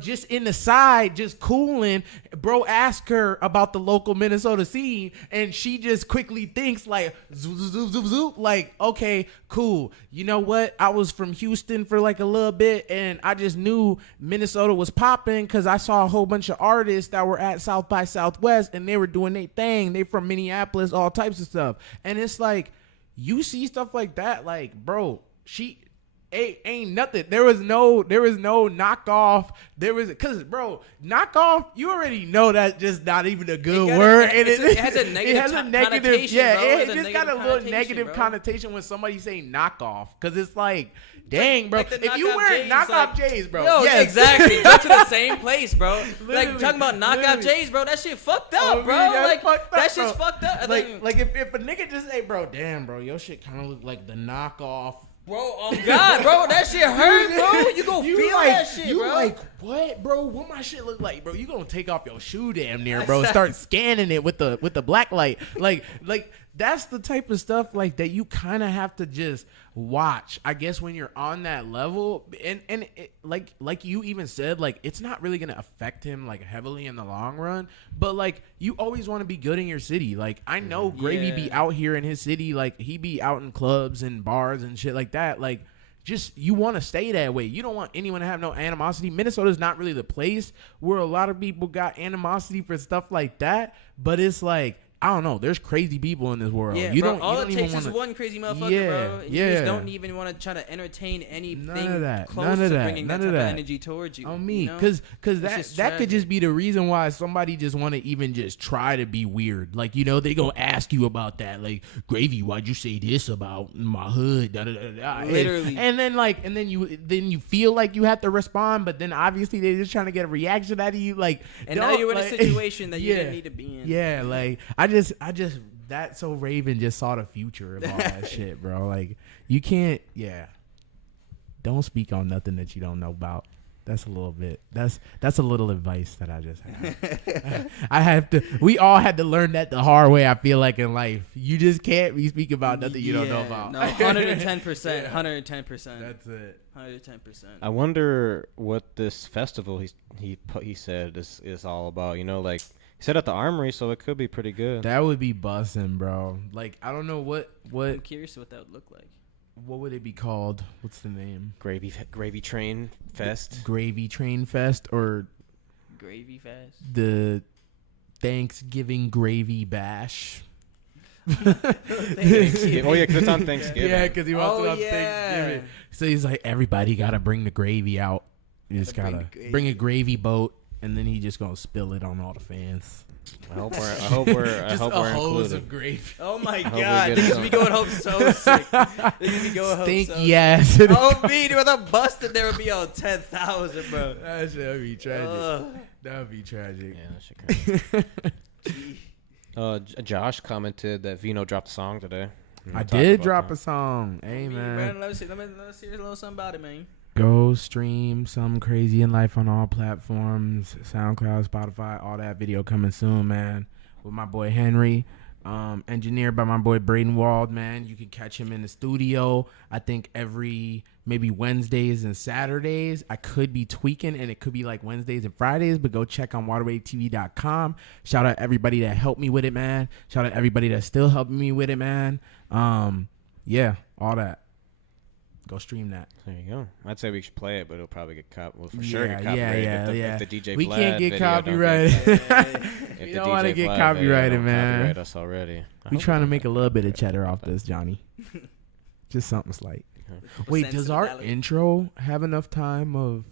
just in the side, just cooling. Bro asked her about the local Minnesota scene, and she just quickly thinks like, zoop, zoop, zoop, zoop, like, okay, cool. You know what? I was from Houston for like a little bit, and I just knew Minnesota was popping because I saw a whole bunch of artists that were at South by Southwest, and they were doing their thing. They from Minneapolis, all types of stuff. And it's like, you see stuff like that, like, bro, she... Ain't nothing. There was no knockoff. Cause bro, knockoff, you already know that's just not even a good word. And it has a negative connotation, yeah, bro. it just got a little negative connotation when somebody say knockoff. Cause it's like, dang, bro, like if you wear knockoff J's, bro. Yo, yes. exactly. Go to the same place, bro. Literally, like talking about knockoff J's, bro. That shit fucked up, bro. Man, Like fucked up, that shit's bro. fucked up. Like if a nigga just say, bro, damn, bro, your shit kind of look like the knockoff. Bro, oh God, bro, that shit hurt, bro. You gonna feel like, that shit, you bro. like, what, bro? What my shit look like, bro? You gonna take off your shoe damn near, bro. Start scanning it with the black light. Like that's the type of stuff like that you kind of have to just watch, I guess, when you're on that level. And it, like you even said, like, it's not really gonna affect him like heavily in the long run, but like you always want to be good in your city. Like I know Gravy be out here in his city, like he be out in clubs and bars and shit like that. Like just you want to stay that way. You don't want anyone to have no animosity. Minnesota's not really the place where a lot of people got animosity for stuff like that, but it's like, I don't know. There's crazy people in this world. Yeah, you bro, don't. all you don't it even takes wanna, is one crazy motherfucker, yeah, bro. And yeah. You just don't even want to try to entertain anything close none of to that, bringing that none type of of that. energy towards you. On me, you know? because It's that just could tragic. just be the reason why somebody just want to even just try to be weird. Like, you know, they gonna ask you about that. Like, Gravy, why'd you say this about my hood? Da, da, da, da. Literally. And then you feel like you have to respond, but then obviously they're just trying to get a reaction out of you. Like, And now you're in a situation that you didn't need to be in. Yeah, like I just that so Raven just saw the future of all that shit, bro. Like you can't, don't speak on nothing that you don't know about. That's a little bit. That's a little advice that I just have. We all had to learn that the hard way. I feel like in life, you just can't be speaking about nothing you don't know about. No, 110%, 110%. That's it. 110%. I wonder what this festival he said is all about. You know, like he said at the Armory, so it could be pretty good. That would be bussin', bro. Like I don't know what. I'm curious what that would look like. What would it be called? What's the name? Gravy Train Fest. Gravy Train Fest or Gravy Fest. the Thanksgiving Gravy Bash. Thanksgiving. Oh yeah, because it's on Thanksgiving. Yeah, because he wants it on yeah. Thanksgiving. So he's like, everybody got to bring the gravy out. You just gotta bring a gravy boat, and then he just gonna spill it on all the fans. I hope we're Just a hose included. of gravy. Oh my hope we God. get Niggas some. be going home so sick. Niggas be going home Stinky so ass. sick. Oh, me, dude, with a busted, there would be on 10,000, bro. That shit would be tragic. That would be tragic. Yeah, that shit crazy. Josh commented that Vino dropped a song today. I did drop a song. Hey, man. Brandon, let's hear a little something about it, man. Go stream Some Crazy in Life on all platforms, SoundCloud, Spotify, all that. Video coming soon, man, with my boy Henry, engineered by my boy Braden Wald, man. You can catch him in the studio, I think every maybe Wednesdays and Saturdays. I could be tweaking, and it could be like Wednesdays and Fridays, but go check on waterwavetv.com. Shout out everybody that helped me with it, man. Shout out everybody that's still helping me with it, man. Yeah, all that. Go stream that. There you go. I'd say we should play it, but it'll probably get for sure get Yeah, copyrighted. yeah. If the DJ We Vlad can't get video copyrighted. If We the don't DJ want to get Vlad copyrighted, video don't man. Copyright us already. We trying to make a little bit of cheddar off this, Johnny. Just something slight. Wait, cents does of our value. intro have enough time of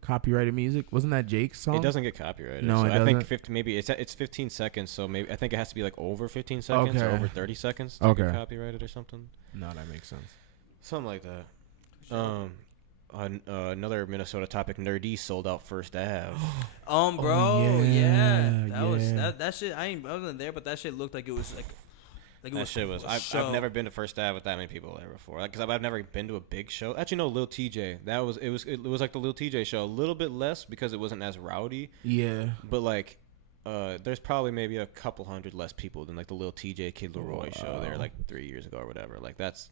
copyrighted music? Wasn't that Jake's song? It doesn't get copyrighted. No, so it I think doesn't? 50, maybe it's 15 seconds. So maybe I think it has to be like over 15 seconds or Okay. over 30 seconds to Okay. get copyrighted or something. No, that makes sense. Something like that. Another Minnesota topic. Nerdy sold out First Ave. Bro, yeah. yeah, That was yeah. that shit. I wasn't there, but that shit looked like it was like it That was shit was. a I've show. never been to First Ave with that many people there before. Because I've never been to a big show. Actually, no, Lil TJ. It was like the Lil TJ show. A little bit less because it wasn't as rowdy. Yeah. But like, there's probably maybe a couple hundred less people than like the Lil TJ Kid Leroy show there like 3 years ago or whatever. Like that's.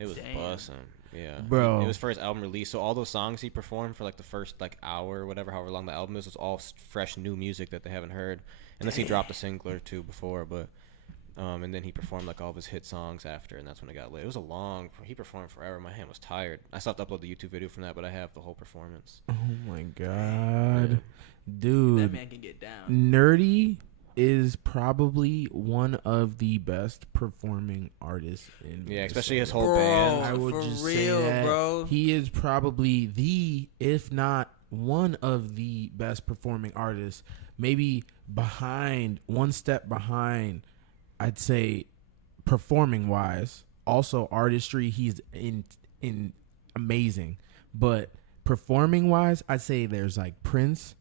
It was Damn. bussin'. Yeah, Bro. It was for his album release, so all those songs he performed for like the first like hour or whatever, however long the album is, was all fresh new music that they haven't heard, unless he dropped a single or two before. But and then he performed like all of his hit songs after, and that's when it got lit. It was a long. He performed forever. My hand was tired. I still have to upload the YouTube video from that, but I have the whole performance. Oh my god, dude! That man can get down. Nerdy is probably one of the best performing artists in Especially his Minnesota. whole band. I would for just real, say that bro. he is probably the, if not one of the best performing artists. Maybe behind, one step behind, I'd say, performing wise. Also artistry, he's in amazing. But performing wise, I'd say there's like Prince.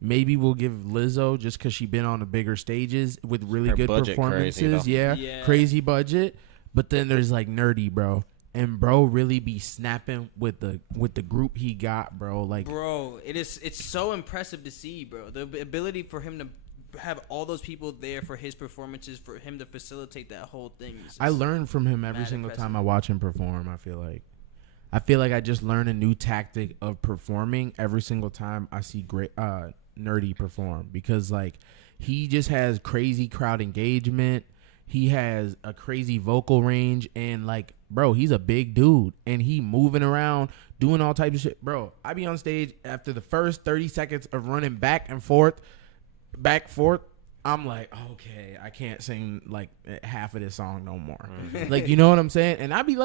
Maybe we'll give Lizzo just because she been on the bigger stages with really Her good budget performances. crazy, Yeah, crazy budget. But then there's like Nerdy, bro. And bro really be snapping with the group he got, bro. Like, Bro, it's so impressive to see, bro. The ability for him to have all those people there for his performances, for him to facilitate that whole thing. I learn from him every mad single impressive. time I watch him perform. I feel like I just learn a new tactic of performing every single time I see great Nerdy perform, because like he just has crazy crowd engagement. He has a crazy vocal range, and like, bro, he's a big dude and he moving around doing all types of shit. Bro, I be on stage after the first 30 seconds of running back and forth. I'm like, okay, I can't sing like half of this song no more. Like, you know what I'm saying? And I be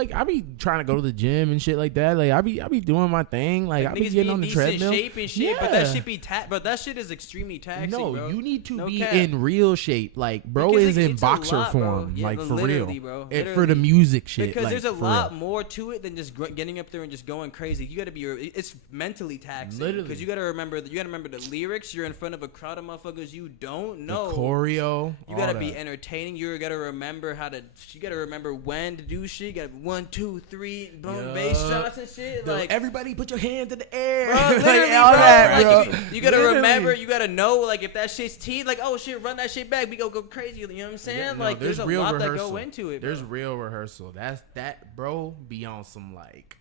trying to go to the gym and shit like that. Like, I be doing my thing. Like I be niggas getting on the decent treadmill. shape and shit, but that shit be but that shit is extremely taxing, No, bro. you need to No be cap. in real shape. Like, bro Because is in it's a boxer lot, bro. form. Yeah, like, for literally, real. bro. And for the Literally. music shit. Because like, there's a for lot real. more to it than just getting up there and just going crazy. You got to be. It's mentally taxing. Literally. Because you got to remember. You got to remember the lyrics. You're in front of a crowd of motherfuckers you don't know. The choreo. You gotta be entertaining. You gotta remember how to. You gotta remember when to do shit. You gotta 1, 2, 3, boom, bass shots and shit. Like everybody put your hands in the air. bro, Like, literally, all bro. that, Like, bro. you gotta Literally. remember. You gotta know. Like if that shit's teed, like oh shit, run that shit back. We go crazy. You know what I'm saying? Yeah, no, like there's a real lot rehearsal. that go into it. Bro. There's real rehearsal. That bro be on some like,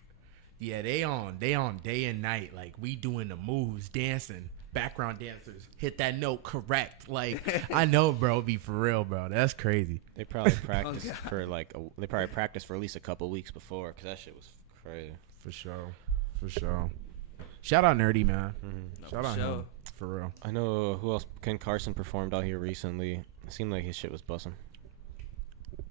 yeah, they on day and night. Like we doing the moves, dancing, background dancers, hit that note correct. Like I know, bro, be for real, bro. That's crazy. They probably practiced for like they probably practiced for at least a couple weeks before, because that shit was crazy. For sure. Shout out Nerdy, man. Shout out sure. him, for real. I know who else. Ken Carson performed out here recently. It seemed like his shit was bussin'.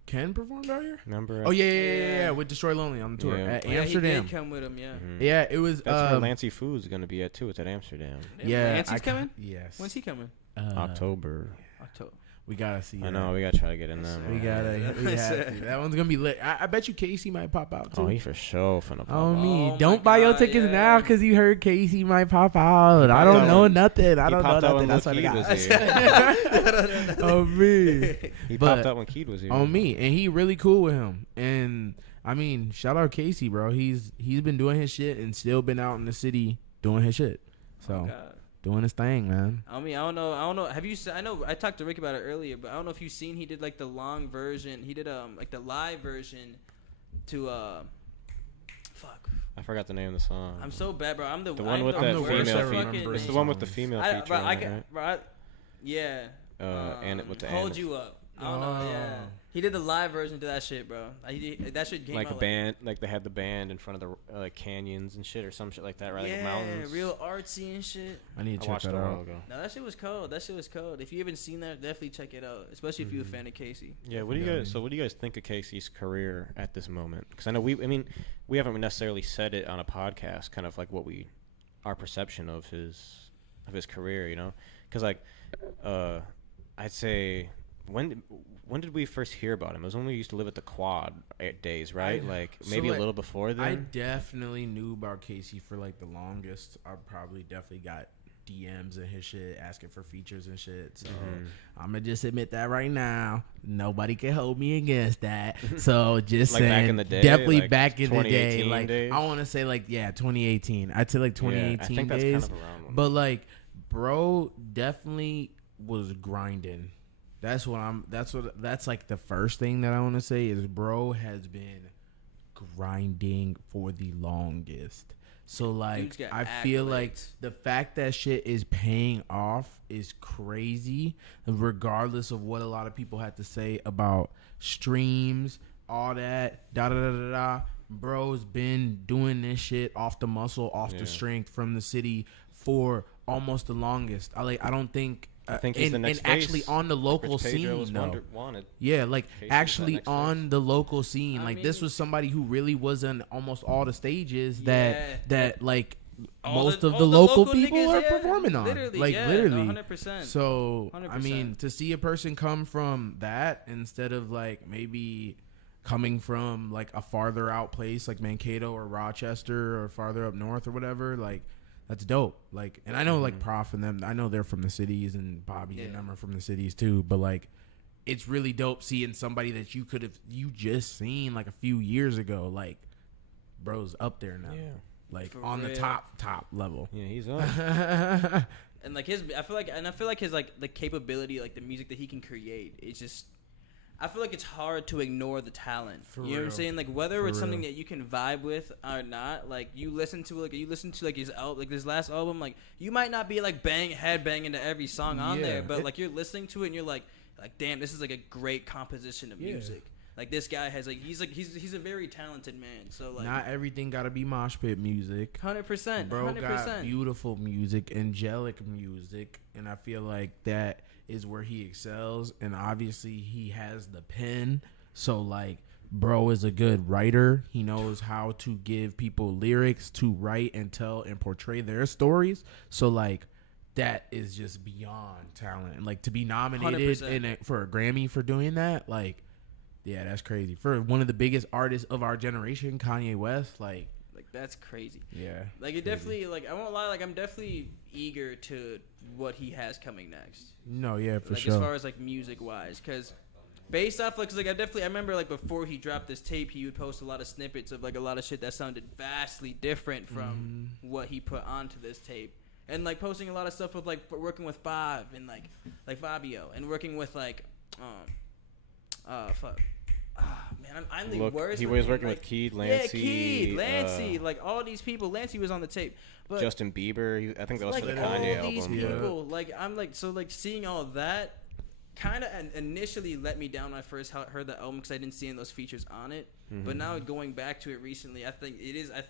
Ken performed out here. Remember? Oh yeah, with Destroy Lonely on the tour Yeah. at Oh, yeah, Amsterdam. He did come with him, yeah. Yeah, it was. That's where Lancey Food's gonna be at too. It's at Amsterdam. Yeah, Lancey's coming. Yes. When's he coming? October. October. We gotta see. I that. know. We gotta try to get in there. We man. we have to. That one's gonna be lit. I bet you Casey might pop out too. Oh, he for sure finna pop Oh out. me! Oh, my Don't buy your God, tickets yeah. now because you heard Casey might pop out. I don't out know when- nothing. I He don't know popped out nothing. when That's Lil what I Keed got. was here. Oh me! He But- popped out when Keed was here. On me, and he really cool with him. And I mean, shout out Casey, bro. He's been doing his shit and still been out in the city doing his shit. So God. doing his thing, man. I mean, I don't know. Have you? I know I talked to Rick about it earlier, but I don't know if you've seen. He did like the long version. He did like the live version to fuck. I forgot the name of the song. I'm so bad, bro. I'm the one I'm with the that worst female at feature. fucking It's the names. one with the female feature. Bro, on it, right? Yeah. And with the Hold Anna. You Up. I don't know. Yeah. He did the live version to that shit, bro. That shit came Like out a band, like they had the band in front of the like canyons and shit or some shit like that, right? Yeah, like mountains. real artsy and shit. I need I to check watched it that a while out. ago. No, that shit was cold. If you haven't seen that, definitely check it out. Especially if you're a fan of Casey. Yeah, what do you guys? So, what do you guys think of Casey's career at this moment? Because I know we haven't necessarily said it on a podcast, kind of like our perception of his career, you know? Because like, I'd say when did we first hear about him? It was when we used to live at the Quad days, right? Maybe a little before then. I definitely knew about Casey for like the longest. I probably definitely got DMs and his shit asking for features and shit. So I'm gonna just admit that right now. Nobody can hold me against that. So just Like saying, back in the day, definitely like back in the day. 2018 Like days? I want to say 2018. I'd say like 2018 I think that's days. kind of around when But like, bro, definitely was grinding. That's like the first thing that I want to say is bro has been grinding for the longest. So like Dude's got I feel like accolades. the fact that shit is paying off is crazy, regardless of what a lot of people had to say about streams, all that, da da da da da. Bro's been doing this shit off the muscle, off the strength from the city for almost the longest. I don't think. I think he's the next and actually face. on the local Rich Pedro scene, was though. wanted. Yeah, like Casey's actually that next on the local scene, I like mean, this was somebody who really was in almost all the stages Yeah. that like All most the- of all the the local local people niggas, are yeah, performing on, literally, like yeah, no, literally. 100%. So I 100%. mean, to see a person come from that instead of like maybe coming from like a farther out place like Mankato or Rochester or farther up north or whatever, like. That's dope. Like, and I know like Prof and them, I know they're from the cities, and Bobby and them are from the cities too. But like, it's really dope seeing somebody that you just seen like a few years ago. Like, bro's up there now. Yeah. Like For on the real. top level. Yeah, he's up. And like I feel like his like the capability, like the music that he can create, it's just. I feel like it's hard to ignore the talent. For You know what I'm real. saying? Like whether For it's something real. that you can vibe with or not, like you listen to his like this last album, like you might not be like headbanging to every song on Yeah. there, but like you're listening to it and you're like damn, this is like a great composition of Yeah. music. Like this guy has like he's a very talented man. So like Not everything gotta be mosh pit music. 100%, Bro 100%. got beautiful music, angelic music, and I feel like that is where he excels. And obviously he has the pen, so like bro is a good writer. He knows how to give people lyrics to write and tell and portray their stories. So like that is just beyond talent. And like to be nominated 100%. for a Grammy for doing that, like yeah, that's crazy. For one of the biggest artists of our generation, Kanye West, like that's crazy. yeah. Like it definitely, like I won't lie, like I'm definitely eager to what he has coming next. No, yeah, for Like sure. as far as like music wise, because based off like, 'cause, like I remember like before he dropped this tape, he would post a lot of snippets of like a lot of shit that sounded vastly different from what he put onto this tape, and like posting a lot of stuff with like working with Five and like Fabio, and working with like fuck. Man, I'm the worst. He was working with Keed, Lancey. Yeah, Keed, Lancey, like all these people. Lancey was on the tape, but Justin Bieber. I think that was like for the all Kanye these album. people, like I'm like so like seeing all that kind of initially let me down when I first heard the album because I didn't see any of those features on it. But now going back to it recently, I think it is. I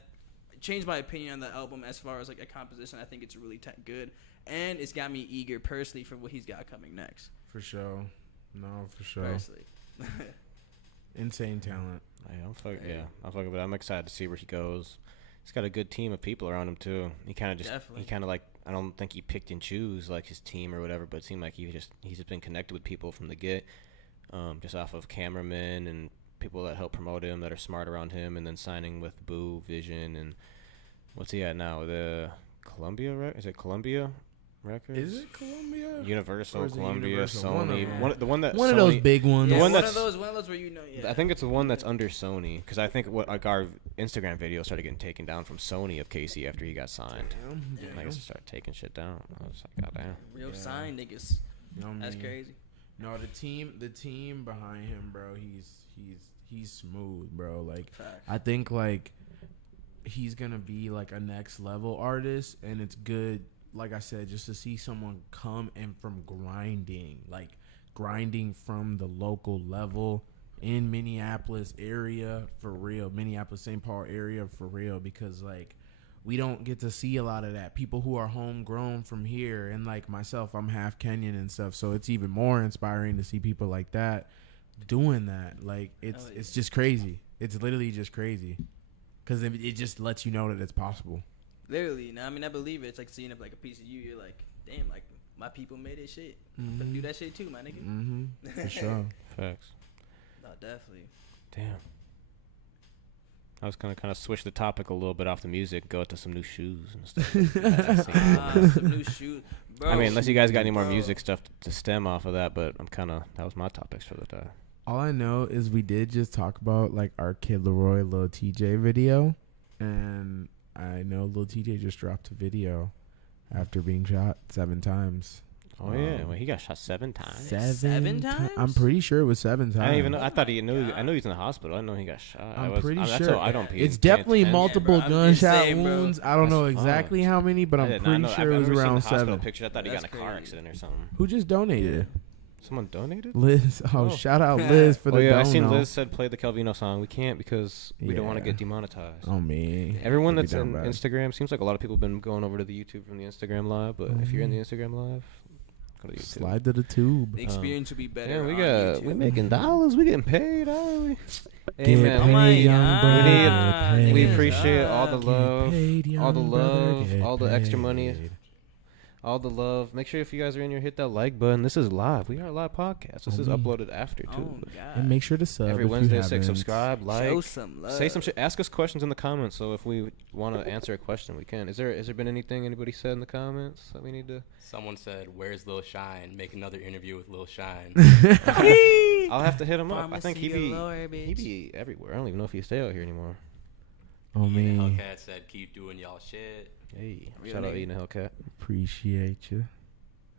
changed my opinion on the album as far as like a composition. I think it's really good, and it's got me eager personally for what he's got coming next. For sure. No, for sure. Personally. Insane talent. I'm fucking with it. I'm excited to see where he goes. He's got a good team of people around him too. He kind of like I don't think he picked and choose like his team or whatever, but it seemed like he's just been connected with people from the get, just off of cameramen and people that help promote him that are smart around him, and then signing with Boo Vision and what's he at now? The Columbia, right? Is it Columbia Records? Is it Columbia? Universal, Or is it Columbia, Universal? One of Sony. them. One of One of those big ones. The Yeah, one one that's- of those where you know. Yeah. I think it's the one that's under Sony, because I think like our Instagram video started getting taken down from Sony of Casey after he got signed. Damn. I guess started taking shit down. I was like, goddamn. Real Yeah. sign niggas. You know what I That's mean? crazy. No, the team behind him, bro. He's smooth, bro. Like Facts. I think like he's gonna be like a next level artist, and it's good. Like I said, just to see someone come and from grinding from the local level in Minneapolis area for real, Minneapolis, St. Paul area for real, because like we don't get to see a lot of that. People who are homegrown from here, and like myself, I'm half Kenyan and stuff, so it's even more inspiring to see people like that doing that. Like it's just crazy. It's literally just crazy, because it just lets you know that it's possible. Literally, no, I mean I believe it. It's like seeing like a piece of you. You're like, damn, like my people made this shit. I'm gonna do that shit too, my nigga. Mm-hmm. For sure. Facts. No, definitely. Damn. I was gonna kind of switch the topic a little bit off the music, go to some new shoes and stuff. Some new shoes, bro. I mean, unless you guys got any more music stuff to stem off of that, but that was my topics for the day. All I know is we did just talk about like our Kid Leroy Lil TJ video, and I know Lil TJ just dropped a video after being shot 7 times. Oh yeah, well he got shot 7 times. Seven times? I'm pretty sure it was 7 times. I didn't even know. I thought he my knew. God. I knew he was in the hospital. I didn't know he got shot. I'm pretty that's sure. all I don't pay. It's pay definitely attention. multiple Yeah, bro, I'm just gunshot saying, bro. wounds. I don't know That's exactly fucked. how many, but I I'm did not pretty know. sure I've it was never seen around the hospital 7. pictures. I thought he got in a That's car crazy. accident or something. Who just donated? Someone donated? Liz. Oh, Oh. shout out Liz for the Oh yeah, I dono. seen Liz said play the Calvino song. We can't because we don't want to Yeah. get demonetized. Oh me. Everyone That'd that's be in down bad. Instagram seems like a lot of people have been going over to the YouTube from the Instagram live. But if you're in the Instagram live, go to YouTube. Slide to the tube. The experience would be better. Yeah, we on got we YouTube. making dollars. We getting paid, are we? Hey Get man, Oh my paid, young God. brother. We get we paid. appreciate all the Get love, Paid, all the young brother, love, get all the extra money, paid. all the love. Make sure if you guys are in here, hit that like button. This is live. We are a live podcast. This is Oh, me. uploaded after Oh too. God. And make sure to sub Every if you Wednesday at 6, haven't. subscribe, like, Show some love. say some shit. Ask us questions in the comments. So if we want to answer a question, we can. Has there been anything anybody said in the comments that we need to? Someone said, "Where's Lil Shine? Make another interview with Lil Shine." I'll have to hit him up. I think Pharmacy galore, he be everywhere. I don't even know if he stay out here anymore. Oh Ian me. Hellcat said, "Keep doing y'all shit." Hey, Real shout out nigga. Ian Hellcat. Appreciate you.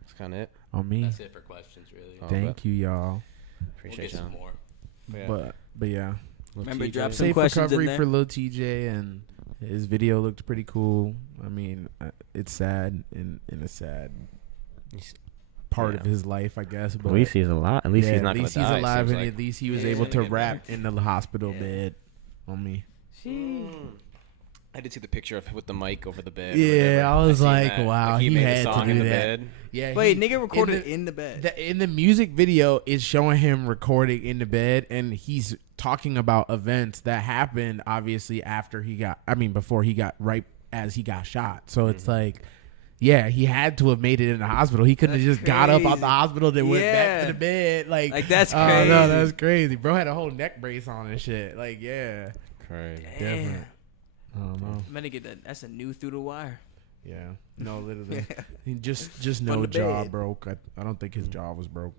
That's kind of it. On me. That's it for questions, really. Oh, Thank bet. you, y'all. We'll Appreciate get some you. more. But yeah. Remember, TJ. drop some Safe questions in recovery there. for Lil TJ, and his video looked pretty cool. I mean, it's sad in a sad He's- part yeah. of his life, I guess. But At least he's alive. At least yeah, he's not at going least to he's die. alive, seems and like. at least he was Yeah, able he's to gonna get rap better. in the hospital Yeah. bed. On me. I did see the picture of him with the mic over the bed. or Yeah, whatever. I was seen like, that. wow, Like, he made had the to song do in the that. bed. Yeah. Wait, he- nigga recorded in the, in the bed. in the music video is showing him recording in the bed, and he's talking about events that happened obviously before he got right as he got shot. So it's like, yeah, he had to have made it in the hospital. He couldn't have That's just got up out crazy. the hospital then went back Yeah. to the bed. Like that's oh, crazy. no, that's crazy. Bro had a whole neck brace on and shit. Like, yeah. Crazy. Different. I don't know. I'm gonna get that. That's a new through the wire. Yeah. No, literally. He just no the jaw bed. broke. I don't think his jaw was broke.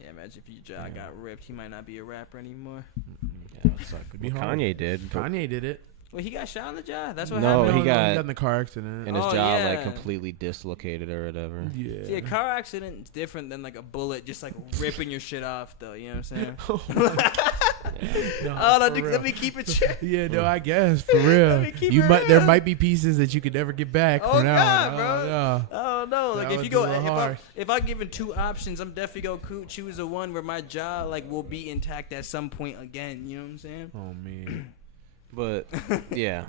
Yeah, imagine if your jaw got ripped, he might not be a rapper anymore. Yeah, it sucked. Could be Well, hard. Kanye did. but Kanye did it. Wait, he got shot in the jaw. That's what No, happened. he got- in the car accident. And his Oh, jaw yeah. like completely dislocated or whatever. Yeah. See, a car accident is different than like a bullet just like ripping your shit off, though. You know what I'm saying? No, Oh, no, for dude, real. let me keep it chill. Yeah, no, I guess for real. me keep You it might there real. might be pieces that you could never get back. Oh, for now. God, Oh, bro. no. Oh no! Like That if was you go, a little harsh. if I'm given two options, I'm definitely gonna choose the one where my jaw like will be intact at some point again. You know what I'm saying? Oh man. But yeah,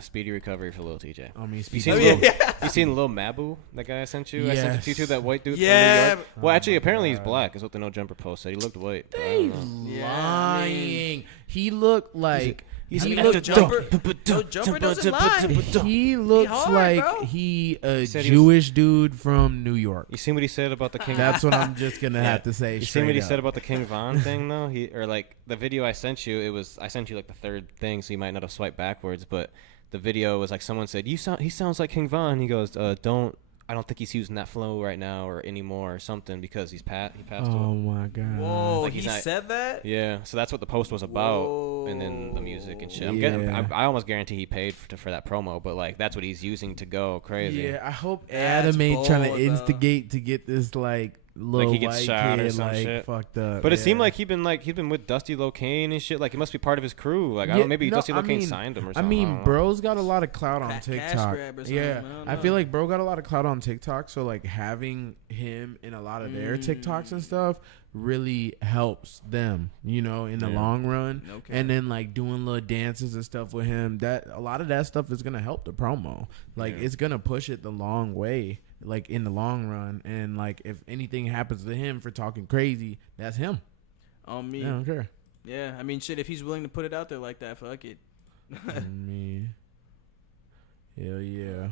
speedy recovery for Lil TJ. I mean, You speaking seen Oh, Lil, yeah. you seen Lil Mabu? That guy I sent you. I sent it to you Yes. that white dude Yeah. from New York. Well, actually, my apparently he's God. black. Is what the No Jumper post said. He looked white. but I don't know. Yeah, I lying. mean- He looked like He's I an mean, actor. no jumper, no jumper doesn't lie. he looks hard, like bro. he a said he was- Jewish dude from New York. You seen what he said about the King? That's what I'm just gonna have to say. You seen straight what he up. said about the King Von thing though? Like the video I sent you. I sent you like the third thing, so you might not have swiped backwards. But the video was like someone said, he sounds like King Von. He goes, I don't think he's using that flow right now or anymore or something because he passed Oh away. my god. Whoa, Like, he he's not- said that? Yeah, so that's what the post was about, and then the music and shit. I almost guarantee he paid for that promo, but like that's what he's using to go crazy. Yeah, I hope That's Adam ain't trying to bold, though. instigate to get this like little he gets white shot or kid some like shit. fucked up. But it seemed Yeah. like he'd been with Dusty Locane and shit. Like he must be part of his crew. Like I Yeah, don't maybe no, Dusty I Locane mean- signed him or I something. mean, don't know. bro's got a lot of clout on Cash TikTok. grab or something, Yeah, I I don't feel know. like bro got a lot of clout on TikTok. So like having him in a lot of their TikToks and stuff really helps them, you know, in the Yeah. long run. Okay. And then like doing little dances and stuff with him. That a lot of that stuff is gonna help the promo. Like Yeah. it's gonna push it the long way. Like in the long run. And like if anything happens to him for talking crazy, that's him. On me. I don't care. Yeah, I mean, shit. If he's willing to put it out there like that, fuck it. Me. Hell yeah.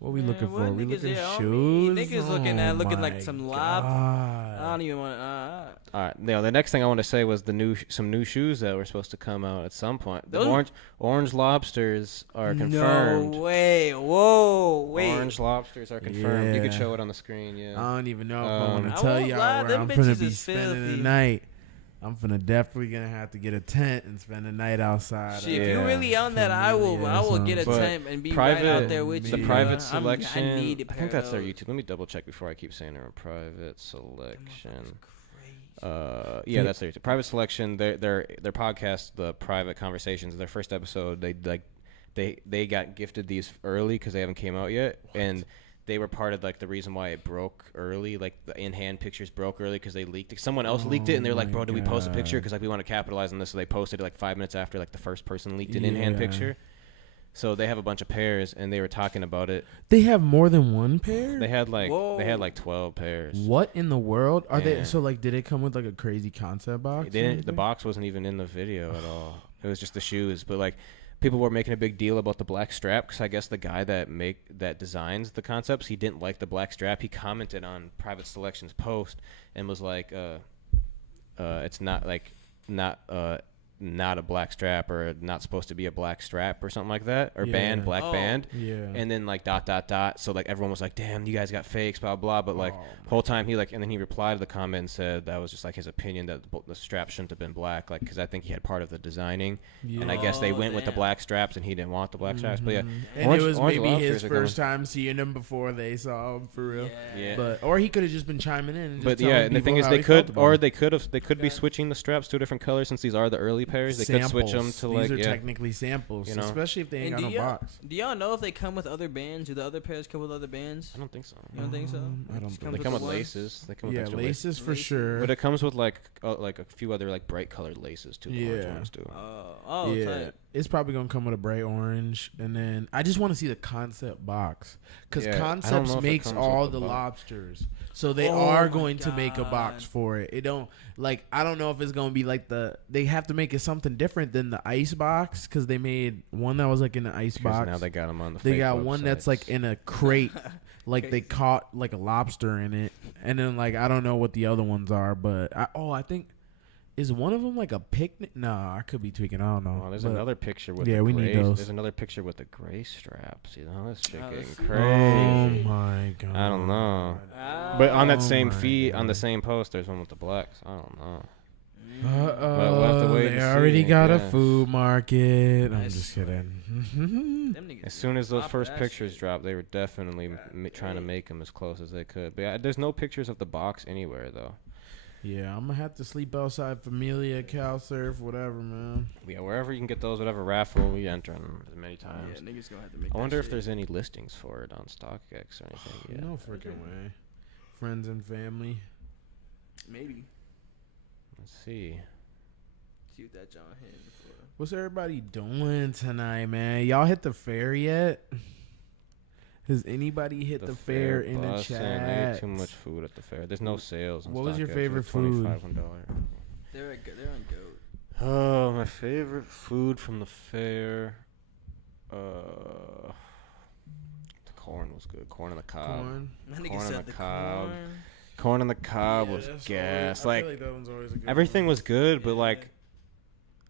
What we Man, looking what for? We niggas- looking yeah, on shoes? me. Niggas looking like some lob. I God. don't even want. All right. Now the next thing I want to say was some new shoes that were supposed to come out at some point. The Those- orange lobsters are confirmed. No way. Whoa. Wait. Orange lobsters are confirmed. You could Yeah. show it on the screen. Yeah. I don't even know if I want I to tell won't y'all lie, where them I'm gonna bitches be is spending the filthy. night. I'm definitely gonna have to get a tent and spend the night outside. Shit, if you're really on that, I will get a tent and be right out there with you. The private selection. I need a pair think that's of their those. YouTube. Let me double check before I keep saying their private selection. Yeah, that's their YouTube. Private selection. Their podcast, the Private Conversations. Their first episode, they got gifted these early because they haven't came out yet, and they were part of like the reason why it broke early. Like the in-hand pictures broke early because they leaked it. Someone else leaked it, and they're like, "Bro, did we post a picture?" Because like we want to capitalize on this, so they posted it like 5 minutes after like the first person leaked an in-hand picture. So they have a bunch of pairs, and they were talking about it. They have more than one pair. They had like 12 pairs. What in the world are they? So like, did it come with like a crazy concept box? The box wasn't even in the video at all. It was just the shoes, but like. People were making a big deal about the black strap because I guess the guy that designs the concepts, he didn't like the black strap. He commented on Private Selection's post and was like, "It's not a black strap or not supposed to be a black strap or something like that or black band." Yeah. And then like ... So like everyone was like, "Damn, you guys got fakes, blah blah." But like whole time he like, and then he replied to the comment and said that was just like his opinion that the strap shouldn't have been black, like because I think he had part of the designing, and I guess they went with the black straps and he didn't want the black straps. But yeah, and it was maybe his first time seeing them before they saw him for real. Yeah. But or he could have just been chiming in. And just but yeah, and the thing is they could be Okay. switching the straps to a different color since these are the early pairs. They could switch them to like these are technically samples, you know? especially if they ain't And got no box. Do y'all know if they come with other bands? Do the other pairs come with other bands? I don't think so. You don't think so? I don't Just think They comes come with the ones? laces. They come with Yeah, extra laces for Laces? sure. But it comes with like a few other like bright colored laces too. The orange ones do. yeah, tight. it's probably gonna come with a bright orange, and then I just want to see the concept box because Yeah, I don't know Concepts if it makes comes all with the the box. lobsters, so they Oh are my going to make a box God. for it. It don't like I don't know if it's gonna be like they have to make it something different than the ice box because they made one that was like in the ice box. Now they got them on the. They fake got one that's websites. like in a crate, like they caught like a lobster in it, and then like I don't know what the other ones are, but I think is one of them like a picnic? Nah, I could be tweaking. I don't know. Oh, there's But- another picture with Yeah, the we gray. need those. There's another picture with the gray straps. You know, this shit Oh, getting that's- crazy. Oh my god! I don't know. Ah. But on that Oh same my feed, on the God. same post, there's one with the blacks. I don't know. Uh-oh, we'll have to wait they and already see, I got a guess. food market. I'm Nice. just kidding. Them niggas As soon as those pop first that pictures shit. dropped, they were definitely trying to make them as close as they could. But yeah, there's no pictures of the box anywhere though. Yeah, I'm gonna have to sleep outside Familia, Cal Surf, whatever, man. Yeah, wherever you can get those, whatever raffle, we enter them as many times. Yeah, niggas gonna have to make I that wonder if shit. there's any listings for it on StockX or anything yet. No freaking way. Friends and family. Maybe. Let's see. See what that John hitting for. What's everybody doing tonight, man? Y'all hit the fair yet? Has anybody hit the fair in the bussin'. I chat? ate too much food at the fair. There's no sales. On What was your StockX. favorite It's food? $25. They're on goat. Oh, my favorite food from the fair. The corn was good. Corn on the cob. Corn. That nigga Corn on said the the cob. corn. Corn on the cob Yeah, was that's gas. always- I Like, feel that one's always a good everything one. was good, but Yeah. like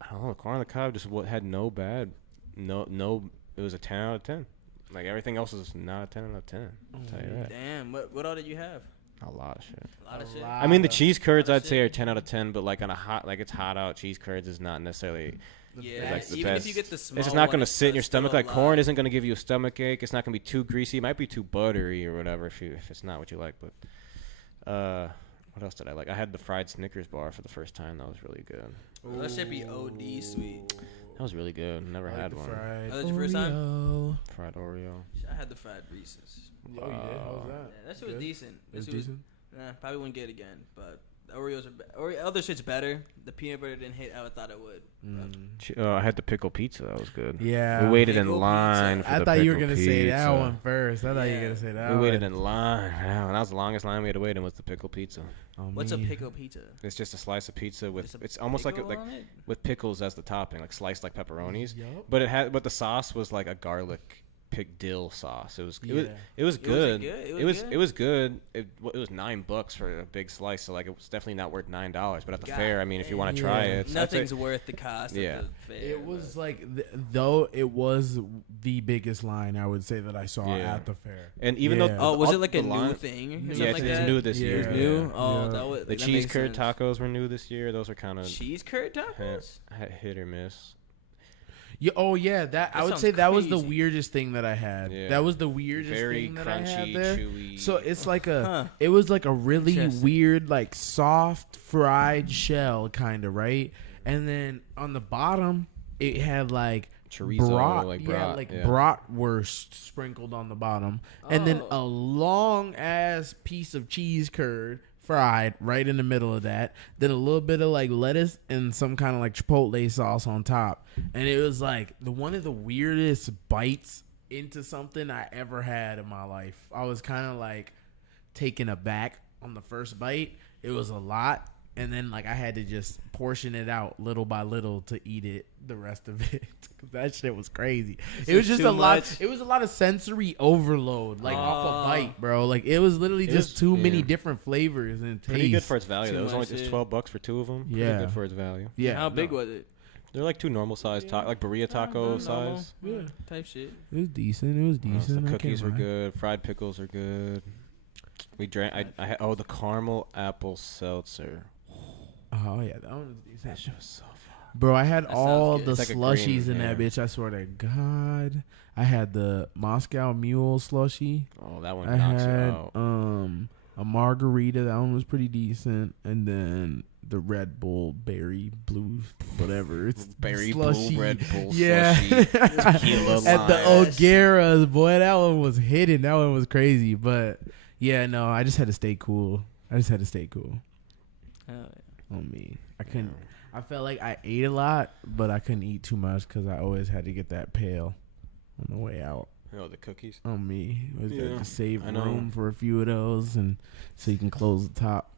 I don't know. Corn on the cob just had no bad. No. It was a 10 out of 10. Like everything else was not a 10 out of 10. I'll tell you that. Damn, what all did you have? A lot of shit. A lot of shit. I mean, the cheese curds lot I'd of say are shit. 10 out of 10, but like on a hot, like it's hot out, cheese curds is not necessarily. Yeah, like the even best. if you get the small It's just not one, going to it's sit in your still stomach. a Like lot. corn isn't going to give you a stomach ache. It's not going to be too greasy. It might be too buttery or whatever if it's not what you like. But what else did I like? I had the fried Snickers bar for the first time. That was really good. That should be OD sweet. That was really good. Never I like had the one. fried Oh, that's your first time? Oreo. Fried Oreo. I had the fried Reese's. Oh, you did? How was Yeah, that? that shit was Good? decent. It That was shit decent? Probably wouldn't get it again, but the Oreos are other shit's better. The peanut butter didn't hit how I thought it would. I had the pickle pizza. That was good. Yeah. We waited in Pickle line pizza. for I the thought you were pickle gonna say that pizza. one first. I thought you were Yeah. gonna say that We one. waited in line. Yeah, and that was the longest line we had to wait in was the pickle pizza. Oh, What's a me. pickle pizza? It's just a slice of pizza with Just a it's almost like pickle like on it? with pickles as the topping, like sliced like pepperonis. Yup. But the sauce was like a garlic picked dill sauce. It was Yeah. it was good. It was good? It was good. It was $9 for a big slice, so like it was definitely not worth $9. But at the God fair, I mean, if you want to try Yeah. it, it's- Nothing's worth the cost. Yeah. Of the fair, It was but- like, though it was the biggest line I would say that I saw Yeah. at the fair. and even Yeah. though Oh, was it like the a new line- thing or Yeah, something like it's that? new this year. Yeah. New? Oh, Yeah. that was The that cheese makes curd sense. tacos were new this year. Those were kind of Cheese curd tacos? hit or miss. Yeah, oh yeah, that I would sounds say that was the crazy. weirdest thing that I had. Yeah. That was the weirdest Very thing that I had crunchy, there. chewy. So it's like a, Huh. it was like a really Interesting. weird, like soft fried shell kind of, right? And then on the bottom, it had like Chorizo, brat, like yeah, brat, like yeah. bratwurst sprinkled on the bottom, and then Oh. a long ass piece of cheese curd fried right in the middle of that. Then a little bit of like lettuce and some kind of like chipotle sauce on top, and it was like one of the weirdest bites into something I ever had in my life. I was kind of like taken aback on the first bite. It was a lot, and then like I had to just portion it out little by little to eat it the rest of it. That shit was crazy. It was just too a lot. much? It was a lot of sensory overload, like off a Oh. bite, bro. Like it was literally It just was- too many yeah. different flavors and tastes. Pretty good for its value. Too Though. It was only much, just yeah. $12 for two of them. Pretty Yeah. good for its value. Yeah. How big no. was it? They're like two normal size, like burrito taco Normal. size. Yeah. Type shit. It was decent. It was decent. The I cookies were can't lie. good. Fried pickles are good. We drank. I had, the caramel apple seltzer. Oh yeah, that one was decent. That shit was so fun. Bro, I had That sounds all good. the It's like a slushies green, in that yeah. bitch. I swear to God, I had the Moscow Mule slushy. Oh, that one I knocks you had out. a margarita. That one was pretty decent, and then the Red Bull berry blue, whatever. It's Berry slushy. Bull, Red Bull, Yeah. slushy, tequila At the lime. O'Gara's, boy, that one was hidden. That one was crazy. But yeah, no, I just had to stay cool. Hell yeah. On me, I couldn't. I felt like I ate a lot, but I couldn't eat too much because I always had to get that pail on the way out. Oh, the cookies. On me, always Yeah, got to save I know. room for a few of those, and so you can close the top.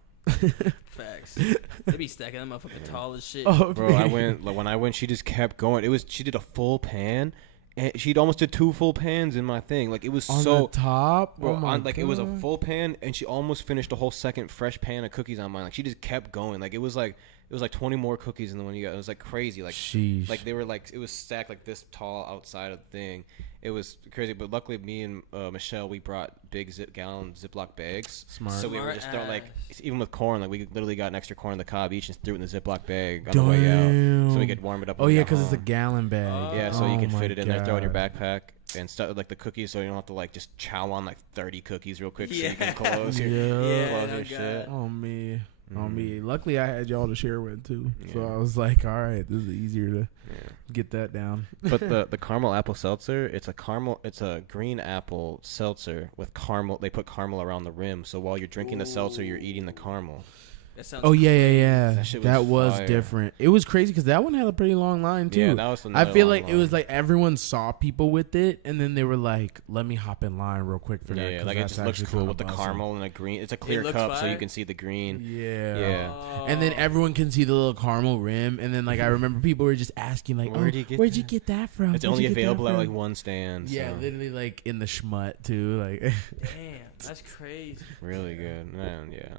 Facts. They be stacking them motherfucking tall as shit. Oh, Bro, I went. Like, when I went, she just kept going. She did a full pan, and she'd almost did 2 full pans in my thing. Like it was on so. the top. Bro, Oh my it was a God. full pan, and she almost finished a whole second fresh pan of cookies on mine. Like she just kept going. Like it was like 20 more cookies than the one you got. It was like crazy. Like Sheesh. like they were like it was stacked like this tall outside of the thing. It was crazy. But luckily, me and Michelle, we brought big gallon Ziploc bags. Smart. So we were Smart just throwing like ass. even with corn, like we literally got an extra corn on the cob each and threw it in the Ziploc bag on the way out, so we could warm it up. Oh when we yeah, got because it's a home. gallon bag. Yeah, so you Oh can my fit it in there, throw it in your God. backpack, and stuff like the cookies, so you don't have to like just chow on like 30 cookies real quick, so Yeah. you can close your, Yeah. close no your God. shit. On me. On Mhm. me. Luckily, I had y'all to share with too, so Yeah. I was like, all right, this is easier to Yeah. get that down. But the caramel apple seltzer, it's a green apple seltzer with caramel. They put caramel around the rim, so while you're drinking the seltzer, you're eating the caramel. That sounds Oh yeah. That shit That was was fire. different. It was crazy because that one had a pretty long line too. Yeah, that was. I another feel long like it line. was like everyone saw people with it, and then they were like, "Let me hop in line real quick for that." Yeah, 'cause like it that's just looks actually cool kinda with the bussin'." caramel and a green. It's a clear looks cup, so fire. you can see the green. Yeah. Yeah. And then everyone can see the little caramel rim, and then like I remember people were just asking like, Where'd you get where'd you that?" get that from? It's Where'd only you get that available at from?" like one stand. Yeah, so literally like in the schmut too. Like, Damn, that's crazy. really good, man. Yeah.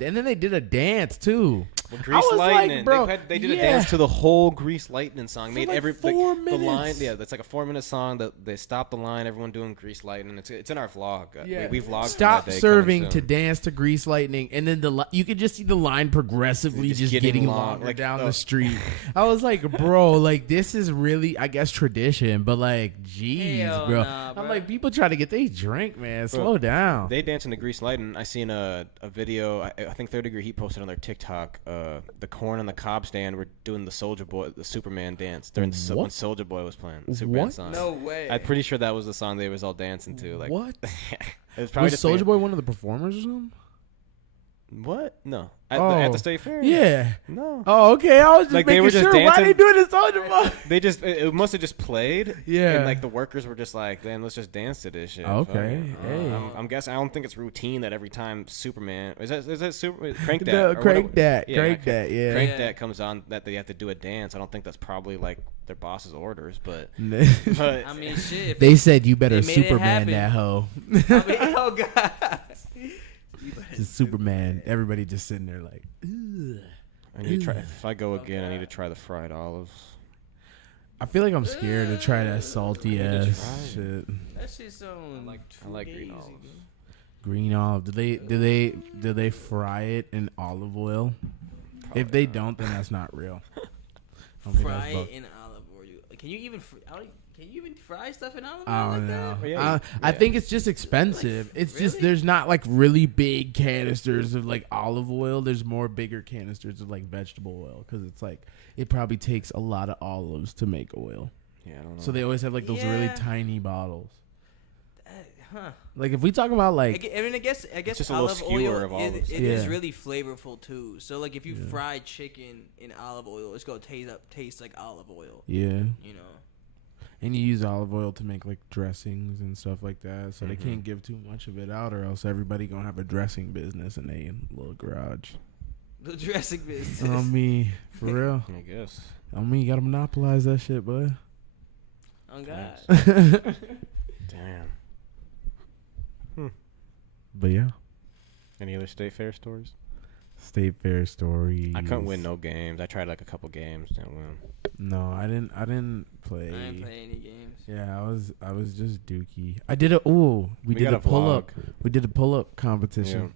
and then they did a dance too. Well, I Grease was like, Lightning. bro, They did a yeah. dance to the whole Grease Lightning song. For Made like every 4 the line. minutes. Yeah, that's like a 4-minute song. That they stopped the line. Everyone doing Grease Lightning. It's in our vlog. We vlogged. Stop from that day, serving coming to soon. dance to Grease Lightning, and then you could just see the line progressively Just just getting getting long, longer like, down oh. the street. I was like, bro, like this is really, I guess, tradition, but like, jeez, Hell bro. nah, bro. I'm like, people try to get their drink, man. Slow down. They dancing to Grease Lightning. I seen a video. I think Third Degree Heat posted on their TikTok. The corn and the cob stand were doing the Soldier Boy, the Superman dance during when What? Soldier Boy was playing the Superman What? song. No way. I'm pretty sure that was the song they was all dancing to. Like What? it was probably Was just Soldier Boy one of the performers or something? What? No. At the state fair? Yeah. No. Oh, okay. I was just Like, they making were just sure. Why dancing. they doing this Soldier Boy? They just it must have just played. Yeah. And like the workers were just like, then let's just dance to this shit. Okay. Fuck. Hey. I'm guessing. I don't think it's routine that every time Superman is that Super Crank That No, or Crank whatever- That. Yeah, Crank That. Yeah. Crank Yeah. That comes on that they have to do a dance. I don't think that's probably like their boss's orders, but they I mean, shit. If said you better They made it Superman happen. that hoe. I mean, oh god. Just Superman. Everybody just sitting there like, ugh. I need to try. If I go again, I need to try the fried olives. I feel like I'm scared to try that salty I need to ass try it. shit. That shit's so I like green olives. Green olive. Do they fry it in olive oil? If they don't, then that's not real. I don't think Fry that's it both. in olive oil. Can you even fry stuff in olive oil? I don't like know. that? Yeah, I yeah. think it's just expensive. It's just really? there's not like really big canisters of like olive oil. There's more bigger canisters of like vegetable oil because it's like it probably takes a lot of olives to make oil. Yeah, I don't know. So they always have like those really Yeah. tiny bottles. Huh. Like if we talk about like I mean, I guess just a little olive skewer oil of olives. it is Yeah. really flavorful too. So like if you Yeah. fry chicken in olive oil, it's gonna taste like olive oil. yeah, You know. and you use olive oil to make like dressings and stuff like that. So they can't give too much of it out, or else everybody gonna have a dressing business in a little garage. The dressing business. On me, for real. I guess. On me, you gotta monopolize that shit, bud. Oh God. Damn. But yeah, Any other state fair stories? state fair stories. I couldn't win no games. I tried like a couple games, didn't win. No, I didn't play. I didn't play any games. Yeah, I was just dookie. I did we did got a pull vlog. up. We did a pull up competition.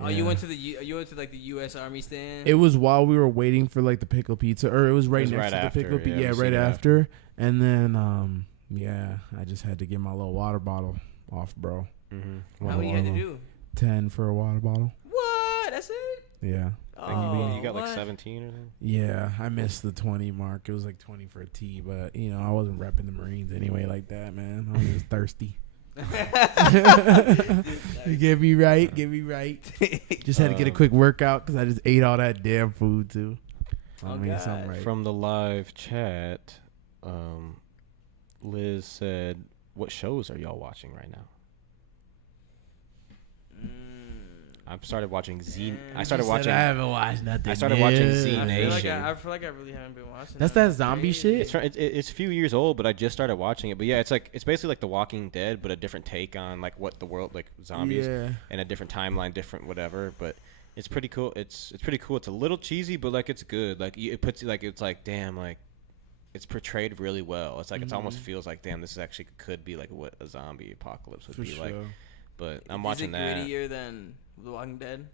Oh, Yeah. you went to like the U.S. Army stand. It was while we were waiting for like the pickle pizza, or it was right was next right to after, the pickle pizza. yeah, Yeah, we right seen it after. And then yeah, I just had to get my little water bottle off, bro. Mm-hmm. How many you had to do? 10 for a water bottle. What? That's it? Yeah. Oh, you got like what? 17 or something? Yeah, I missed the 20 mark. It was like 20 for a T, but you know, I wasn't repping the Marines anyway like that, man. I was just thirsty. You get me right. Just had to get a quick workout because I just ate all that damn food too. I Oh, made God. something right. From the live chat, Liz said, "What shows are y'all watching right now?" I've started watching Z. I started She said, watching. I haven't watched nothing. I started watching yet. Z I Nation. feel like I really haven't been watching. That's that zombie shit. It's a few years old, but I just started watching it. But yeah, it's basically like The Walking Dead, but a different take on like what the world like zombies Yeah. and a different timeline, different whatever. But it's pretty cool. It's pretty cool. It's a little cheesy, but like it's good. Like it puts you like it's like damn like it's portrayed really well. It's like it's almost feels like damn this is actually could be like what a zombie apocalypse would For be sure. like. But I'm watching that. Is it grittier than The Walking Dead?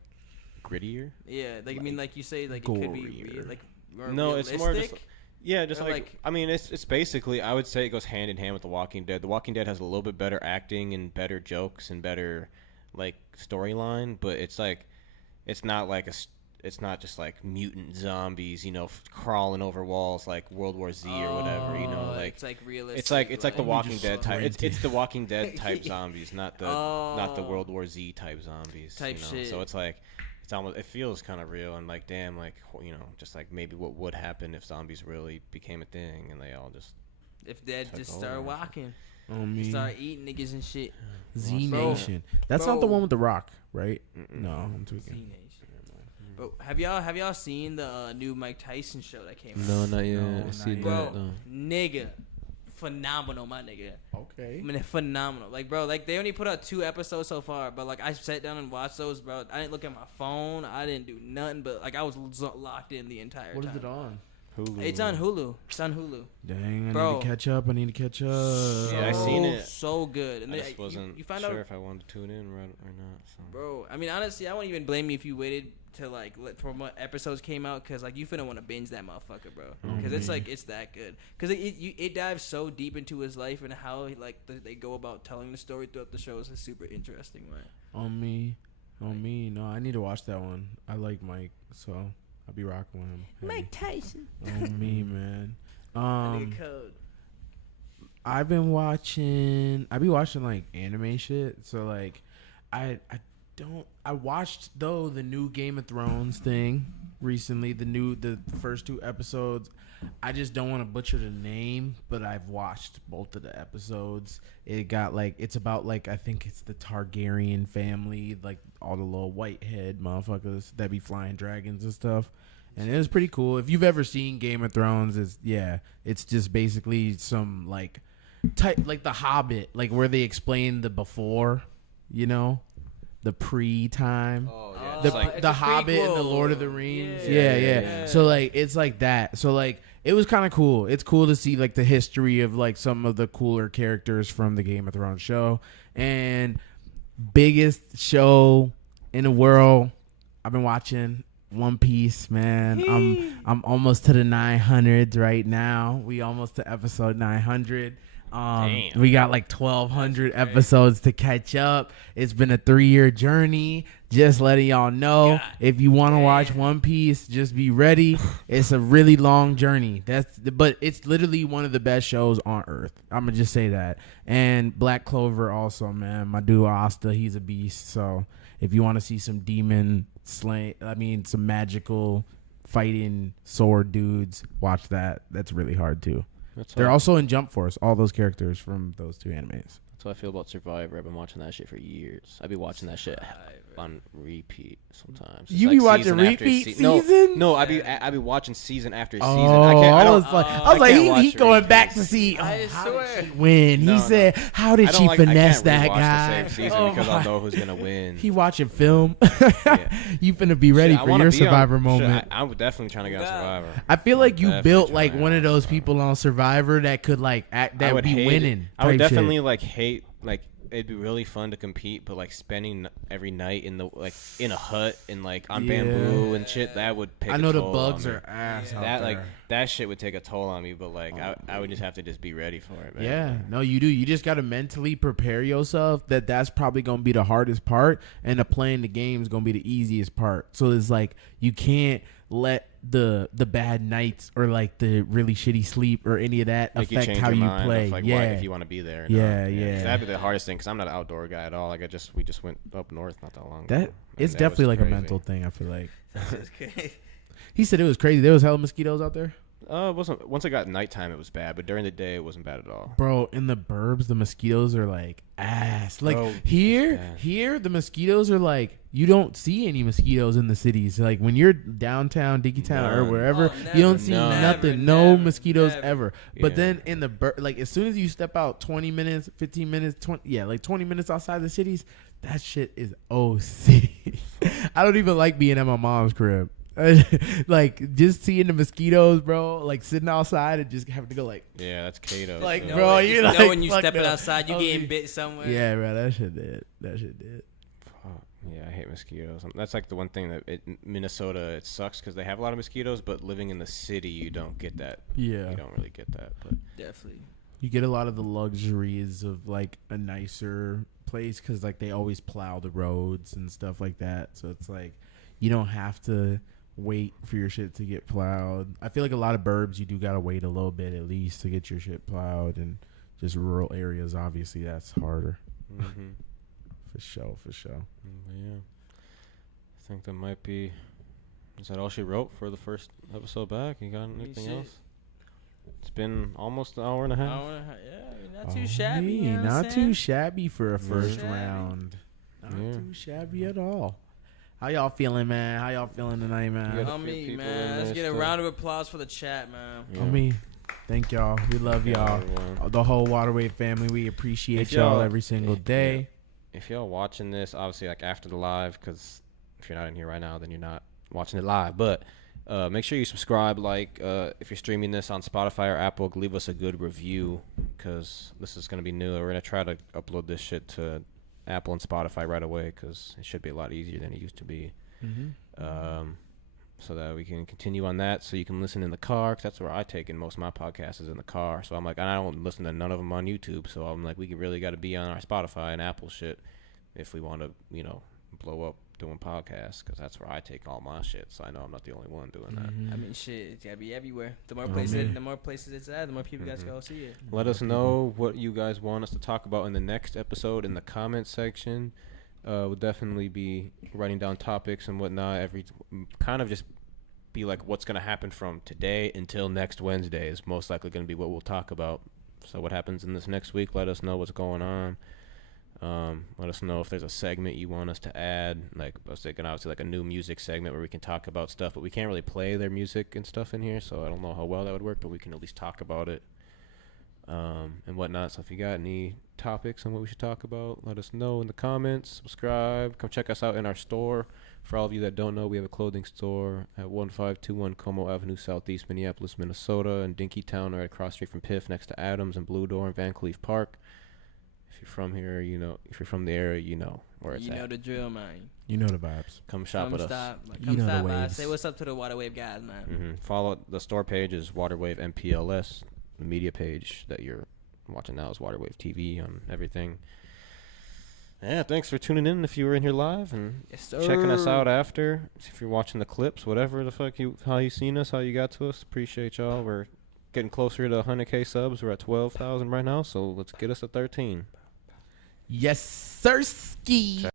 Grittier? Yeah, like I mean, like you say, like it could be Gorier. like more No, it's more just realistic? yeah, just Or, like, like- I mean, it's basically I would say it goes hand in hand with The Walking Dead. The Walking Dead has a little bit better acting and better jokes and better like storyline, but it's like it's not like it's not just like mutant zombies, you know, crawling over walls like World War Z or whatever, you know, Oh, like it's like realistic. it's like The Walking Dead type. It's The Walking Dead type Yeah. zombies, not the Oh. World War Z type zombies. Type you know? shit. So it's like it's almost it feels kind of real and like damn like you know just like maybe what would happen if zombies really became a thing and they all just If Dead Took just over. start walking, On me. start eating niggas and shit. Z Bro. Nation. That's not the Bro. one with the Rock, right? Mm-mm. No, I'm Z tweaking. Nation. Bro, have y'all seen the new Mike Tyson show that came out? No, not yet. No, I not see yet. Bro, that. No. nigga, phenomenal, my nigga. Okay. I mean, phenomenal. Like, bro, like they only put out 2 episodes so far, but like I sat down and watched those, bro. I didn't look at my phone. I didn't do nothing, but like I was locked in the entire What time. is it on? Hulu. It's on Hulu. It's on Hulu. Dang, I Bro. need to catch up. Yeah, I seen it. So good. And I then just wasn't you find sure out, if I wanted to tune in or not. So. bro. I mean, honestly, I wouldn't even blame you if you waited to like for what episodes came out, cause like you finna want to binge that motherfucker, bro. Cause it's like it's that good. Cause it dives so deep into his life and how like they go about telling the story throughout the show is a super interesting way. On me. No, I need to watch that one. I like Mike, so I'll be rocking with him. Heavy. Tyson. On me, man. Nigga code. I be watching like anime shit. So like, I I watched though the new Game of Thrones thing recently. The first 2 episodes. I just don't want to butcher the name, but I've watched both of the episodes. It got like it's about like I think it's the Targaryen family, like all the little whitehead motherfuckers that be flying dragons and stuff. And it was pretty cool. If you've ever seen Game of Thrones, it's just basically some like type like The Hobbit, like where they explain the before, you know, the pre-time. Oh The Hobbit and the Lord of the Rings. Yeah. So like it's like that. So like it was kind of cool. It's cool to see like the history of like some of the cooler characters from the Game of Thrones show. And biggest show in the world, I've been watching One Piece, man. I'm almost to the 900s right now. We almost to episode 900. We got like 1,200 episodes to catch up. It's been a 3-year journey. Just letting y'all know, if you want to watch One Piece, just be ready. It's a really long journey. But it's literally one of the best shows on earth. I'm gonna just say that. And Black Clover also, man. My dude Asta, he's a beast. So if you want to see some some magical fighting sword dudes, watch that. That's really hard too. They're also in Jump Force, all those characters from those 2 animes. That's how I feel about Survivor. I've been watching that shit for years. I've been watching that shit on repeat sometimes. You be watching repeat seasons? No, I be watching season after season. I was like, he going back to see. I swear. Win. He said, how did she finesse that guy? I can't rewatch the same season because I know who's gonna win. He watching film. You finna be ready for your Survivor moment. I'm definitely trying to get on Survivor. I feel like you built like one of those people on Survivor that could like act that would be winning. I would definitely like hate like. It'd be really fun to compete, but like spending every night in a hut and like on bamboo and shit, that would pick. I know a the toll bugs on me. are ass out that there. like that shit would take a toll on me, but like I would just have to just be ready for it, man. Yeah, no, you do. You just got to mentally prepare yourself that's probably gonna be the hardest part, and the playing the game is gonna be the easiest part. So it's like you can't let the bad nights or like the really shitty sleep or any of that Make affect how you play. Like yeah, if you want to be there. Yeah. That'd be the hardest thing because I'm not an outdoor guy at all. Like we just went up north not that long ago. It's that definitely like crazy. a mental thing. I feel like. That's crazy. He said it was crazy. There was hella mosquitoes out there. It wasn't. Once it got nighttime, it was bad, but during the day, it wasn't bad at all. Bro, in the burbs, the mosquitoes are like ass. Like Bro, here, the mosquitoes are like you don't see any mosquitoes in the cities. Like when you're downtown, Dickeytown, or wherever, you don't see nothing. No mosquitoes ever. But then in the like as soon as you step out 20 minutes, 15 minutes, 20 minutes outside the cities, that shit is OC. I don't even like being at my mom's crib. Like just seeing the mosquitoes, bro, like sitting outside and just having to go like that's Kato. Like, so. bro, you like, know when you fuck stepping no. outside, you getting bit somewhere. Yeah, bro, that shit did. Yeah, I hate mosquitoes. That's like the one thing that Minnesota, it sucks because they have a lot of mosquitoes, but living in the city, you don't get that. Yeah, you don't really get that. But Definitely, you get a lot of the luxuries of like a nicer place because like they always plow the roads and stuff like that. So it's like you don't have to wait for your shit to get plowed. I feel like a lot of burbs you do gotta wait a little bit at least to get your shit plowed, and just rural areas obviously that's harder. For sure. Yeah, I think that might be. Is that all she wrote for the first episode back? You got anything else? It's been almost an hour and a half. Yeah, not too shabby. You know not what I'm too saying? shabby for a first round. Not too shabby at all. How y'all feeling, man? How y'all feeling tonight, man? On me, man. Let's get a round of applause for the chat, man. On me. Thank y'all. We love y'all. The whole Waterway family. We appreciate y'all every single day. If y'all watching this, obviously like after the live, because if you're not in here right now, then you're not watching it live. But make sure you subscribe. Like if you're streaming this on Spotify or Apple, leave us a good review because this is gonna be new. We're gonna try to upload this shit to Apple and Spotify right away because it should be a lot easier than it used to be. So that we can continue on that, so you can listen in the car, because that's where I take in most of my podcasts is in the car. So I'm like, I don't listen to none of them on YouTube. So I'm like, we really got to be on our Spotify and Apple shit if we want to, blow up doing podcasts, because that's where I take all my shit. So I know I'm not the only one doing that. I mean, shit, it's gotta be everywhere. The more places it's at, the more people guys go see it. Let us know what you guys want us to talk about in the next episode in the comment section. We'll definitely be writing down topics and whatnot. Kind of just be like what's going to happen from today until next Wednesday is most likely going to be what we'll talk about. So what happens in this next week, let us know what's going on. Let us know if there's a segment you want us to add. Like I was thinking, obviously, like a new music segment where we can talk about stuff, but we can't really play their music and stuff in here, so I don't know how well that would work, but we can at least talk about it and whatnot. So if you got any topics on what we should talk about, let us know in the comments. Subscribe. Come check us out in our store. For all of you that don't know, we have a clothing store at 1521 Como Avenue, Southeast Minneapolis, Minnesota, in Dinkytown, right across the street from Piff, next to Adams and Blue Door in Van Cleef Park. If you're from here, you know. If you're from the area, you know where it's at. You know the drill, man. You know the vibes. Come shop with us. Come stop by. Say what's up to the Water Wave guys, man. Follow the store page is Waterwave MPLS. The media page that you're watching now is Waterwave TV on everything. Yeah, thanks for tuning in if you were in here live and checking us out after. If you're watching the clips, whatever the fuck how you seen us, how you got to us, appreciate y'all. We're getting closer to 100K subs. We're at 12,000 right now, so let's get us to 13. Yes, sir, ski.